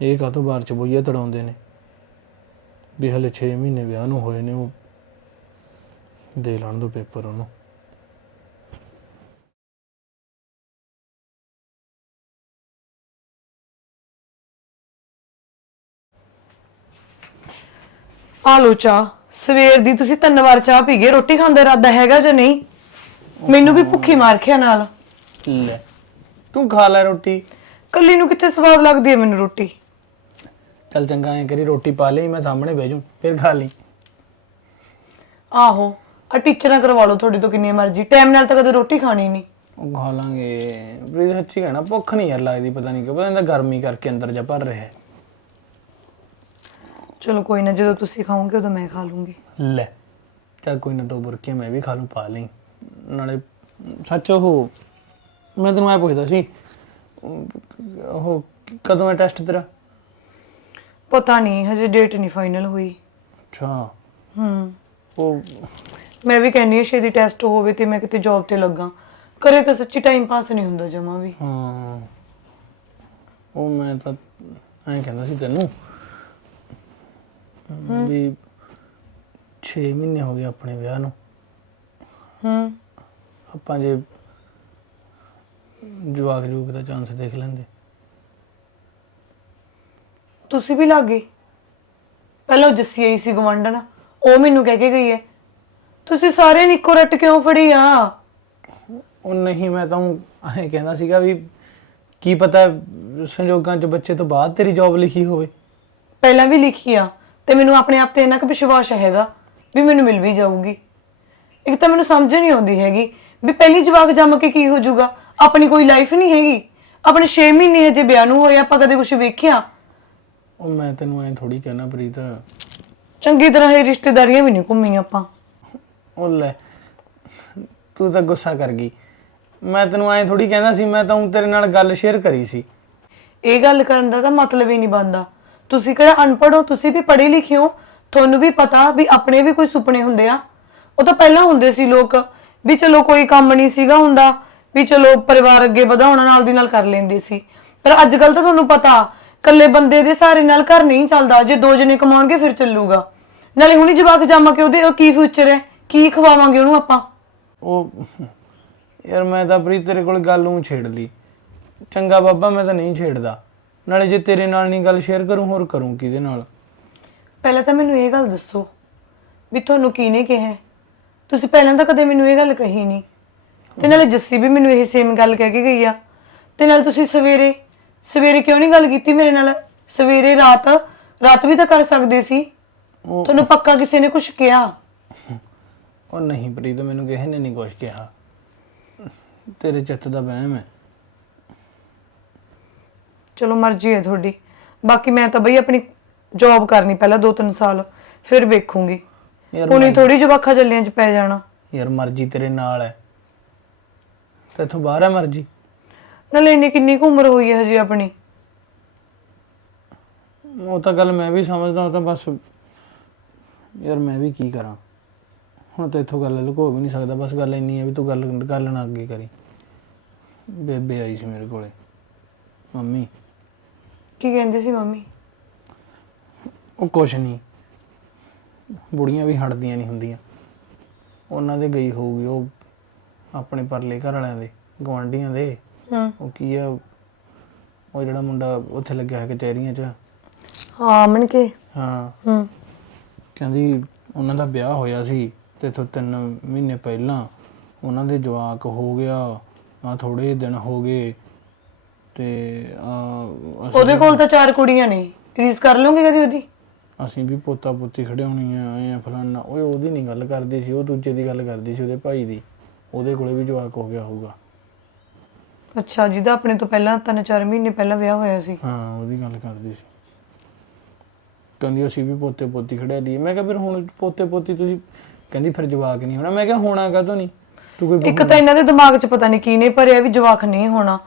ਇਹ ਕਾਹਤੋਂ ਬਾਹਰ ਚ ਬੋਈਆ ਤੜਾਉਂਦੇ ਨੇ? ਵੀ ਹਲੇ 6 ਮਹੀਨੇ ਵਿਆਹ ਨੂੰ ਹੋਏ ਨੇ ਉਹ ਦੇ ਲੈਣ ਦੋ ਪੇਪਰ ਉਹਨੂੰ।
ਆ ਲੋ ਚਾਹ। ਸਵੇਰ ਦੀ ਤੁਸੀਂ ਤਿੰਨ ਵਾਰ ਚਾਹ ਪੀ ਗਏ। ਰੋਟੀ ਖਾਣ ਦਾ ਇਰਾਦਾ ਹੈਗਾ ਜਾਂ ਨਹੀਂ? ਮੈਨੂੰ ਵੀ ਭੁੱਖੀ ਮਾਰ ਖਿਆ ਨਾਲ।
ਲੈ। ਤੂੰ ਖਾ ਲੈ ਰੋਟੀ।
ਕੱਲੀ ਨੂੰ ਕਿੱਥੇ ਸਵਾਦ ਲੱਗਦੀ ਹੈ ਮੈਨੂੰ ਰੋਟੀ?
ਚੱਲ ਚੰਗਾ ਐ ਕਰੀ ਰੋਟੀ ਪਾ ਲਈ ਮੈਂ ਸਾਹਮਣੇ ਬਹਿ ਜਾਊਂ ਫਿਰ ਖਾ ਲਈ।
ਆਹੋ। ਆ ਟੀਚਰਾਂ ਕਰਵਾ ਲਓ ਤੁਹਾਡੇ ਤੋਂ ਕਿੰਨੀ ਮਰਜ਼ੀ। ਟਾਈਮ ਨਾਲ ਤਾਂ ਕਦੇ ਰੋਟੀ ਖਾਣੀ ਨਹੀਂ।
ਉਹ ਖਾ ਲਾਂਗੇ। ਪ੍ਰੀਤ ਸੱਚੀ ਕਹਿਣਾ ਭੁੱਖ ਨਹੀਂ ਯਾਰ ਲੱਗਦੀ ਪਤਾ ਨਹੀਂ ਕਿਉਂ ਪਤਾ ਨਹੀਂ ਗਰਮੀ ਕਰਕੇ ਅੰਦਰ ਜਾ ਭਰ ਰਿਹਾ ਹੈ।
ਚਲੋ ਕੋਈ ਨਾ ਜਦੋਂ ਤੁਸੀਂ ਖਾਓਗੇ ਉਦੋਂ ਮੈਂ ਖਾ ਲੂੰਗੀ।
ਲੈ ਚੱਲ ਕੋਈ ਨਾ ਦੋ ਬੁਰਕੀਆਂ ਮੈਂ ਵੀ ਖਾ ਲੂੰ ਪਾ ਲਈ। ਨਾਲੇ ਸੱਚ ਉਹ ਮੈਂ ਤੈਨੂੰ ਐ ਪੁੱਛਦਾ ਸੀ ਉਹ ਕਦੋਂ ਹੈ ਟੈਸਟ ਤੇਰਾ?
ਪਤਾ ਨਹੀਂ ਹਜੇ ਡੇਟ ਨਹੀਂ ਫਾਈਨਲ ਹੋਈ।
ਅੱਛਾ।
ਹੂੰ।
ਉਹ
ਮੈਂ ਵੀ ਕਹਿੰਨੀ ਹਾਂ ਛੇਤੀ ਟੈਸਟ ਹੋਵੇ ਤੇ ਮੈਂ ਕਿਤੇ ਜੌਬ ਤੇ ਲੱਗਾ। ਕਰੇ ਤਾਂ ਸੱਚੀ ਟਾਈਮ ਪਾਸ ਨਹੀਂ ਹੁੰਦਾ ਜਮਾ ਵੀ।
ਹਾਂ। ਉਹ ਮੈਂ ਤਾਂ ਐਂ ਕਹਿੰਦਾ ਸੀ ਤੈਨੂੰ ਵੀ 6 ਮਹੀਨੇ ਹੋ ਗਏ ਆਪਣੇ ਵਿਆਹ ਨੂੰ।
ਹੂੰ।
ਆਪਾਂ ਜੇ ਜਵਾਕ ਜੂਕ ਦਾ ਚਾਂਸ ਦੇਖ ਲੈਂਦੇ।
ਤੁਸੀਂ ਵੀ ਲੱਗ। ਗਏ ਪਹਿਲਾਂ ਉਹ ਜੱਸੀ ਆਈ ਸੀ ਗਵੰਡਨ ਉਹ ਮੈਨੂੰ ਕਹਿ ਕੇ ਗਈ ਹੈ ਤੁਸੀਂ ਸਾਰੇ ਨਿੱਕੋ ਰੱਟ ਕਿਉਂ ਫੜੀ ਆ?
ਉਹ ਨਹੀਂ ਮੈਂ ਤਾਂ ਐਂ ਕਹਿੰਦਾ ਸੀਗਾ ਵੀ ਕੀ ਪਤਾ ਸੰਜੋਗਾਂ 'ਚ ਬੱਚੇ ਤੋਂ ਬਾਅਦ ਤੇਰੀ ਜੌਬ ਲਿਖੀ ਹੋਵੇ।
ਪਹਿਲਾਂ ਵੀ ਲਿਖੀ ਆ ਤੇ ਮੈਨੂੰ ਆਪਣੇ ਆਪ ਤੇ ਇੰਨਾ ਕੁ ਵਿਸ਼ਵਾਸ ਹੈਗਾ ਵੀ ਮੈਨੂੰ ਮਿਲ ਵੀ ਜਾਊਗੀ। ਇੱਕ ਤਾਂ ਮੈਨੂੰ ਸਮਝ ਨਹੀਂ ਆਉਂਦੀ ਹੈਗੀ ਵੀ ਪਹਿਲੀ ਜਵਾਕ ਜੰਮ ਕੇ ਕੀ ਹੋ ਜਾਊਗਾ। ਆਪਣੀ ਕੋਈ ਲਾਈਫ ਨਹੀਂ ਹੈਗੀ। ਆਪਣੇ 6 ਮਹੀਨੇ ਹਜੇ ਵਿਆਹ ਨੂੰ ਹੋਏ ਆਪਾਂ ਕਦੇ ਕੁਝ ਵੇਖਿਆ?
ਉਹ ਮੈਂ ਤੈਨੂੰ ਐਂ ਥੋੜੀ ਕਹਿਣਾ ਪ੍ਰੀਤ।
ਚੰਗੀ ਤਰ੍ਹਾਂ ਇਹ ਰਿਸ਼ਤੇਦਾਰੀਆਂ ਵੀ ਨਹੀਂ ਘੁੰਮੀਆਂ ਆਪਾਂ।
ਉਹ ਲੈ ਤੂੰ ਤਾਂ ਗੁੱਸਾ ਕਰ ਗਈ। ਮੈਂ ਤੈਨੂੰ ਐਂ ਥੋੜੀ ਕਹਿੰਦਾ ਸੀ, ਮੈਂ ਤਾਂ ਊਂ ਤੇਰੇ ਨਾਲ ਗੱਲ ਸ਼ੇਅਰ ਕਰੀ ਸੀ।
ਇਹ ਗੱਲ ਕਰਨ ਦਾ ਤਾਂ ਮਤਲਬ ਹੀ ਨਹੀਂ ਬਣਦਾ। ਤੁਸੀਂ ਕਿਹੜਾ ਅਨਪੜ੍ਹ ਹੋ, ਤੁਸੀਂ ਵੀ ਪੜ੍ਹੇ ਲਿਖੇ ਹੋ। ਤੁਹਾਨੂੰ ਵੀ ਪਤਾ ਵੀ ਆਪਣੇ ਵੀ ਕੋਈ ਸੁਪਨੇ ਹੁੰਦੇ ਆ। ਉਹ ਤਾਂ ਪਹਿਲਾਂ ਹੁੰਦੇ ਸੀ ਲੋਕ, ਵੀ ਚਲੋ ਕੋਈ ਕੰਮ ਨਹੀਂ ਸੀਗਾ ਹੁੰਦਾ, ਵੀ ਚਲੋ ਪਰਿਵਾਰ ਅੱਗੇ ਵਧਾਉਣ ਨਾਲ ਦੀ ਨਾਲ ਕਰ ਲੈਂਦੇ ਸੀ। ਪਰ ਅੱਜ ਕੱਲ ਤਾਂ ਤੁਹਾਨੂੰ ਪਤਾ, ਇਕੱਲੇ ਬੰਦੇ ਦੇ ਸਹਾਰੇ ਨਾਲ ਘਰ ਨਹੀਂ ਚੱਲਦਾ। ਜੇ ਦੋ ਜਣੇ ਕਮਾਉਣਗੇ, ਫਿਰ ਚੱਲੂਗਾ। ਨਾਲੇ ਹੁਣੀ ਜਵਾਕ ਜਾਮਾ ਕੇ ਉਹਦੇ ਉਹ ਕੀ ਫਿਊਚਰ ਹੈ ਕੀ ਖਵਾਵਾਂਗੇ ਉਹਨੂੰ ਆਪਾਂ?
ਉਹ ਯਾਰ ਮੈਂ ਤਾਂ ਪ੍ਰੀਤ ਤੇਰੇ ਕੋਲ ਗੱਲ ਨੂੰ ਛੇੜ ਲਈ। ਚੰਗਾ ਬਾਬਾ ਮੈਂ ਤਾਂ ਨਹੀਂ ਛੇੜਦਾ। ਨਾਲੇ ਜੇ ਤੇਰੇ ਨਾਲ ਨਹੀਂ ਗੱਲ ਸ਼ੇਅਰ ਕਰੂੰ ਹੋਰ ਕਰੂੰ ਕਿਹਦੇ ਨਾਲ?
ਪਹਿਲਾਂ ਤਾਂ ਮੈਨੂੰ ਇਹ ਗੱਲ ਦੱਸੋ ਵੀ ਤੁਹਾਨੂੰ ਕਿਹਨੇ ਕਿਹਾ ਹੈ? ਤੁਸੀਂ ਪਹਿਲਾਂ ਤਾਂ ਕਦੇ ਮੈਨੂੰ ਇਹ ਗੱਲ ਕਹੀ ਨਹੀਂ। ਤੇ ਨਾਲੇ ਜੱਸੀ ਵੀ ਮੈਨੂੰ ਇਹ ਸੇਮ ਗੱਲ ਕਹਿ ਕੇ ਗਈ ਆ। ਤੇ ਨਾਲ ਤੁਸੀਂ ਸਵੇਰੇ ਸਵੇਰੇ ਕਿਉਂ ਨਹੀਂ ਗੱਲ ਕੀਤੀ ਮੇਰੇ ਨਾਲ? ਸਵੇਰੇ ਰਾਤ ਰਾਤ ਵੀ ਤਾਂ ਕਰ ਸਕਦੇ ਸੀ।
ਉਹ
ਤੁਹਾਨੂੰ ਪੱਕਾ ਕਿਸੇ ਨੇ ਕੁਝ ਕਿਹਾ?
ਉਹ ਨਹੀਂ ਪ੍ਰੀਤ ਮੈਨੂੰ ਕਿਸੇ ਨੇ ਨਹੀਂ ਕੁਝ ਕਿਹਾ। ਤੇਰੇ ਚਿੱਤ ਦਾ ਵਹਿਮ ਹੈ।
ਚਲੋ ਮਰਜ਼ੀ ਹੈ ਤੁਹਾਡੀ। ਬਾਕੀ ਮੈਂ ਤਾਂ ਬਈ ਆਪਣੀ ਜੌਬ ਕਰਨੀ ਪਹਿਲਾਂ 2-3 ਸਾਲ ਫਿਰ ਵੇਖੂੰਗੀ।
ਯਾਰ
ਹੁਣੀ ਥੋੜੀ ਜਵਾਖਾ ਜੱਲਿਆਂ 'ਚ ਪੈ ਜਾਣਾ।
ਯਾਰ ਮਰਜ਼ੀ ਤੇਰੇ ਨਾਲ ਹੈ। ਤੇ ਇੱਥੋਂ ਬਾਹਰ ਹੈ ਮਰਜ਼ੀ।
ਨਾਲੇ ਇੰਨੀ ਕਿੰਨੀ ਕੁ ਉਮਰ ਹੋਈ ਹੈ ਹਜੇ ਆਪਣੀ?
ਉਹ ਤਾਂ ਗੱਲ ਮੈਂ ਵੀ ਸਮਝਦਾ ਉਹ ਤਾਂ ਬਸ ਯਾਰ ਮੈਂ ਵੀ ਕੀ ਕਰਾਂ। ਹੁਣ ਤਾਂ ਇੱਥੋਂ ਗੱਲ ਲੁਕੋ ਵੀ ਨਹੀਂ ਸਕਦਾ ਬਸ ਗੱਲ ਇੰਨੀ ਹੈ ਵੀ ਤੂੰ ਗੱਲ ਗੱਲ ਨਾ ਅੱਗੇ ਕਰੀ। ਬੇਬੇ ਆਈ ਸੀ ਮੇਰੇ ਕੋਲੇ। ਮੰਮੀ।
ਕੀ ਕਹਿੰਦੇ ਸੀ ਮੰਮੀ?
ਉਹ ਕੁਛ ਨਹੀਂ। ਬੁੜੀਆਂ ਵੀ ਹਟਦੀਆਂ ਨਹੀਂ ਹੁੰਦੀਆਂ। ਉਹਨਾਂ ਦੇ ਗਈ ਹੋਊਗੀ ਉਹ ਆਪਣੇ ਪਰਲੇ ਘਰ ਵਾਲਿਆਂ ਦੇ ਗਵਾਂਢੀਆਂ ਦੇ।
ਹੂੰ।
ਉਹ ਕੀ ਆ? ਉਹ ਜਿਹੜਾ ਮੁੰਡਾ ਉੱਥੇ ਲੱਗਿਆ ਹੈ ਕਚਹਿਰੀਆਂ 'ਚ।
ਹਾਂ ਮਨ ਕੇ
ਹਾਂ।
ਹੂੰ।
ਕਹਿੰਦੀ ਉਹਨਾਂ ਦਾ ਵਿਆਹ ਹੋਇਆ ਸੀ। ਤੇ ਇੱਥੋਂ ਤਿੰਨ ਮਹੀਨੇ ਪਹਿਲਾਂ ਉਹਨਾਂ ਦੇ ਜਵਾਕ ਹੋ ਗਿਆ ਆ ਥੋੜੇ ਦਿਨ ਹੋ ਗਏ ਤੇ ਆ
ਉਹਦੇ ਕੋਲ ਤਾਂ ਚਾਰ ਕੁੜੀਆਂ ਨੇ ਰੀਸ ਕਰ ਲਓਗੇ ਕਦੀ ਉਹਦੀ?
ਅਸੀਂ ਵੀ ਪੋਤਾ ਪੋਤੀ ਖੜਿਆਉਣੀ ਆ ਐ ਫਲਾਨਾ ਓਏ ਉਹਦੀ ਨਹੀਂ ਗੱਲ ਕਰਦੀ ਸੀ ਉਹ ਦੂਜੇ ਦੀ ਗੱਲ ਕਰਦੀ ਸੀ ਉਹਦੇ ਭਾਈ ਦੀ ਉਹਦੇ ਕੋਲੇ ਵੀ ਜਵਾਕ ਹੋ ਗਿਆ ਹੋਊਗਾ।
ਅੱਛਾ ਜਿਹਦਾ ਆਪਣੇ ਤੋਂ ਪਹਿਲਾਂ ਤਿੰਨ ਚਾਰ ਮਹੀਨੇ ਪਹਿਲਾਂ ਵਿਆਹ ਹੋਇਆ ਸੀ।
ਹਾਂ ਉਹਦੀ ਗੱਲ ਕਰਦੀ ਸੀ। ਕਹਿੰਦੀ ਅਸੀਂ ਵੀ ਪੋਤੇ ਪੋਤੀ ਖੜਿਆ ਲਈਏ ਮੈਂ ਕਿਹਾ ਫਿਰ ਹੁਣ ਪੋਤੇ ਪੋਤੀ ਤੁਸੀਂ ਕਹਿੰਦੀ ਫਿਰ ਜਵਾਕ ਨਹੀਂ ਹੋਣਾ। ਮੈਂ ਕਿਹਾ ਹੋਣਾ ਕਾਹਤੋਂ ਨਹੀਂ? ਤੂੰ ਕੋਈ
ਇੱਕ ਤਾਂ ਇਹਨਾਂ ਦੇ ਦਿਮਾਗ 'ਚ ਪਤਾ ਨਹੀਂ ਕੀ ਨੇ ਭਰਿਆ ਵੀ ਜਵਾਕ ਨਹੀਂ ਹੋਣਾ।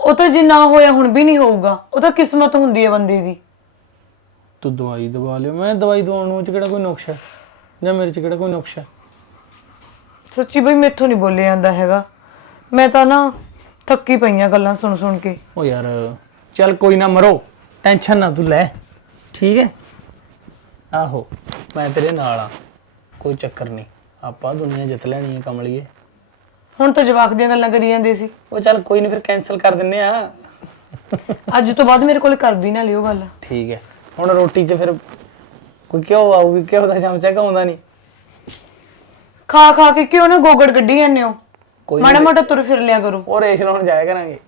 ਉਹ ਤਾਂ ਜੇ ਨਾ ਹੋਇਆ ਹੁਣ ਵੀ ਨਹੀਂ ਹੋਊਗਾ। ਉਹ ਤਾਂ ਕਿਸਮਤ ਹੁੰਦੀ ਹੈ ਬੰਦੇ ਦੀ।
ਤੂੰ ਦਵਾਈ ਦਵਾ ਲਿਓ। ਮੈਂ ਦਵਾਈ ਦਵਾਉਣ ਨੂੰ ਚ ਕਿਹੜਾ ਕੋਈ ਨੁਕਸ ਹੈ? ਜਾਂ ਮੇਰੇ ਚ ਕਿਹੜਾ ਕੋਈ ਨੁਕਸ ਹੈ?
ਸੱਚੀ ਬਈ ਮੈਥੋਂ ਨਹੀਂ ਬੋਲਿਆ ਜਾਂਦਾ ਹੈਗਾ। ਮੈਂ ਤਾਂ ਨਾ ਥੱਕੀ ਪਈਆਂ ਗੱਲਾਂ ਸੁਣ ਸੁਣ ਕੇ।
ਉਹ ਯਾਰ ਚੱਲ ਕੋਈ ਨਾ ਮਰੋ। ਟੈਨਸ਼ਨ ਨਾ ਤੂੰ ਲੈ। ਠੀਕ ਹੈ? ਆਹੋ ਮੈਂ ਤੇਰੇ ਨਾਲ ਆ। ਕੋਈ ਚੱਕਰ ਨਹੀਂ। ਆਪਾਂ ਦੁਨੀਆ ਜਿੱਤ ਲੈਣੀ ਹੈ ਕਮਲੀਏ।
ਹੁਣ ਤਾਂ ਜਵਾਕ ਦੀਆਂ ਗੱਲਾਂ ਕਰੀ ਜਾਂਦੇ ਸੀ।
ਉਹ ਚੱਲ ਕੋਈ ਨਹੀਂ ਫਿਰ ਕੈਨਸਲ ਕਰ ਦਿੰਨੇ ਆ।
ਅੱਜ ਤੋਂ ਬਾਅਦ ਮੇਰੇ ਕੋਲ ਕਰ ਵੀ ਨਾ ਲਿਓ ਗੱਲ।
ਠੀਕ ਹੈ। ਹੁਣ ਰੋਟੀ 'ਚ ਫਿਰ ਕੋਈ ਕਿਉਂ ਆਊਗੀ ਕਿਉਂ ਦਾ ਚਮਚਾ ਕਾਉਂਦਾ ਨਹੀਂ
ਖਾ ਖਾ ਕੇ ਕਿਉਂ ਨਾ ਗੋਗੜ ਕੱਢੀ ਜਾਂਦੇ ਹੋ।
ਕੋਈ
ਮਾੜਾ ਮੋਟਾ ਤੁਰ ਫਿਰ ਲਿਆ ਕਰੋ।
ਉਹ ਰੇਸ਼ ਲਾਉਣ ਜਾਇਆ ਕਰਾਂਗੇ।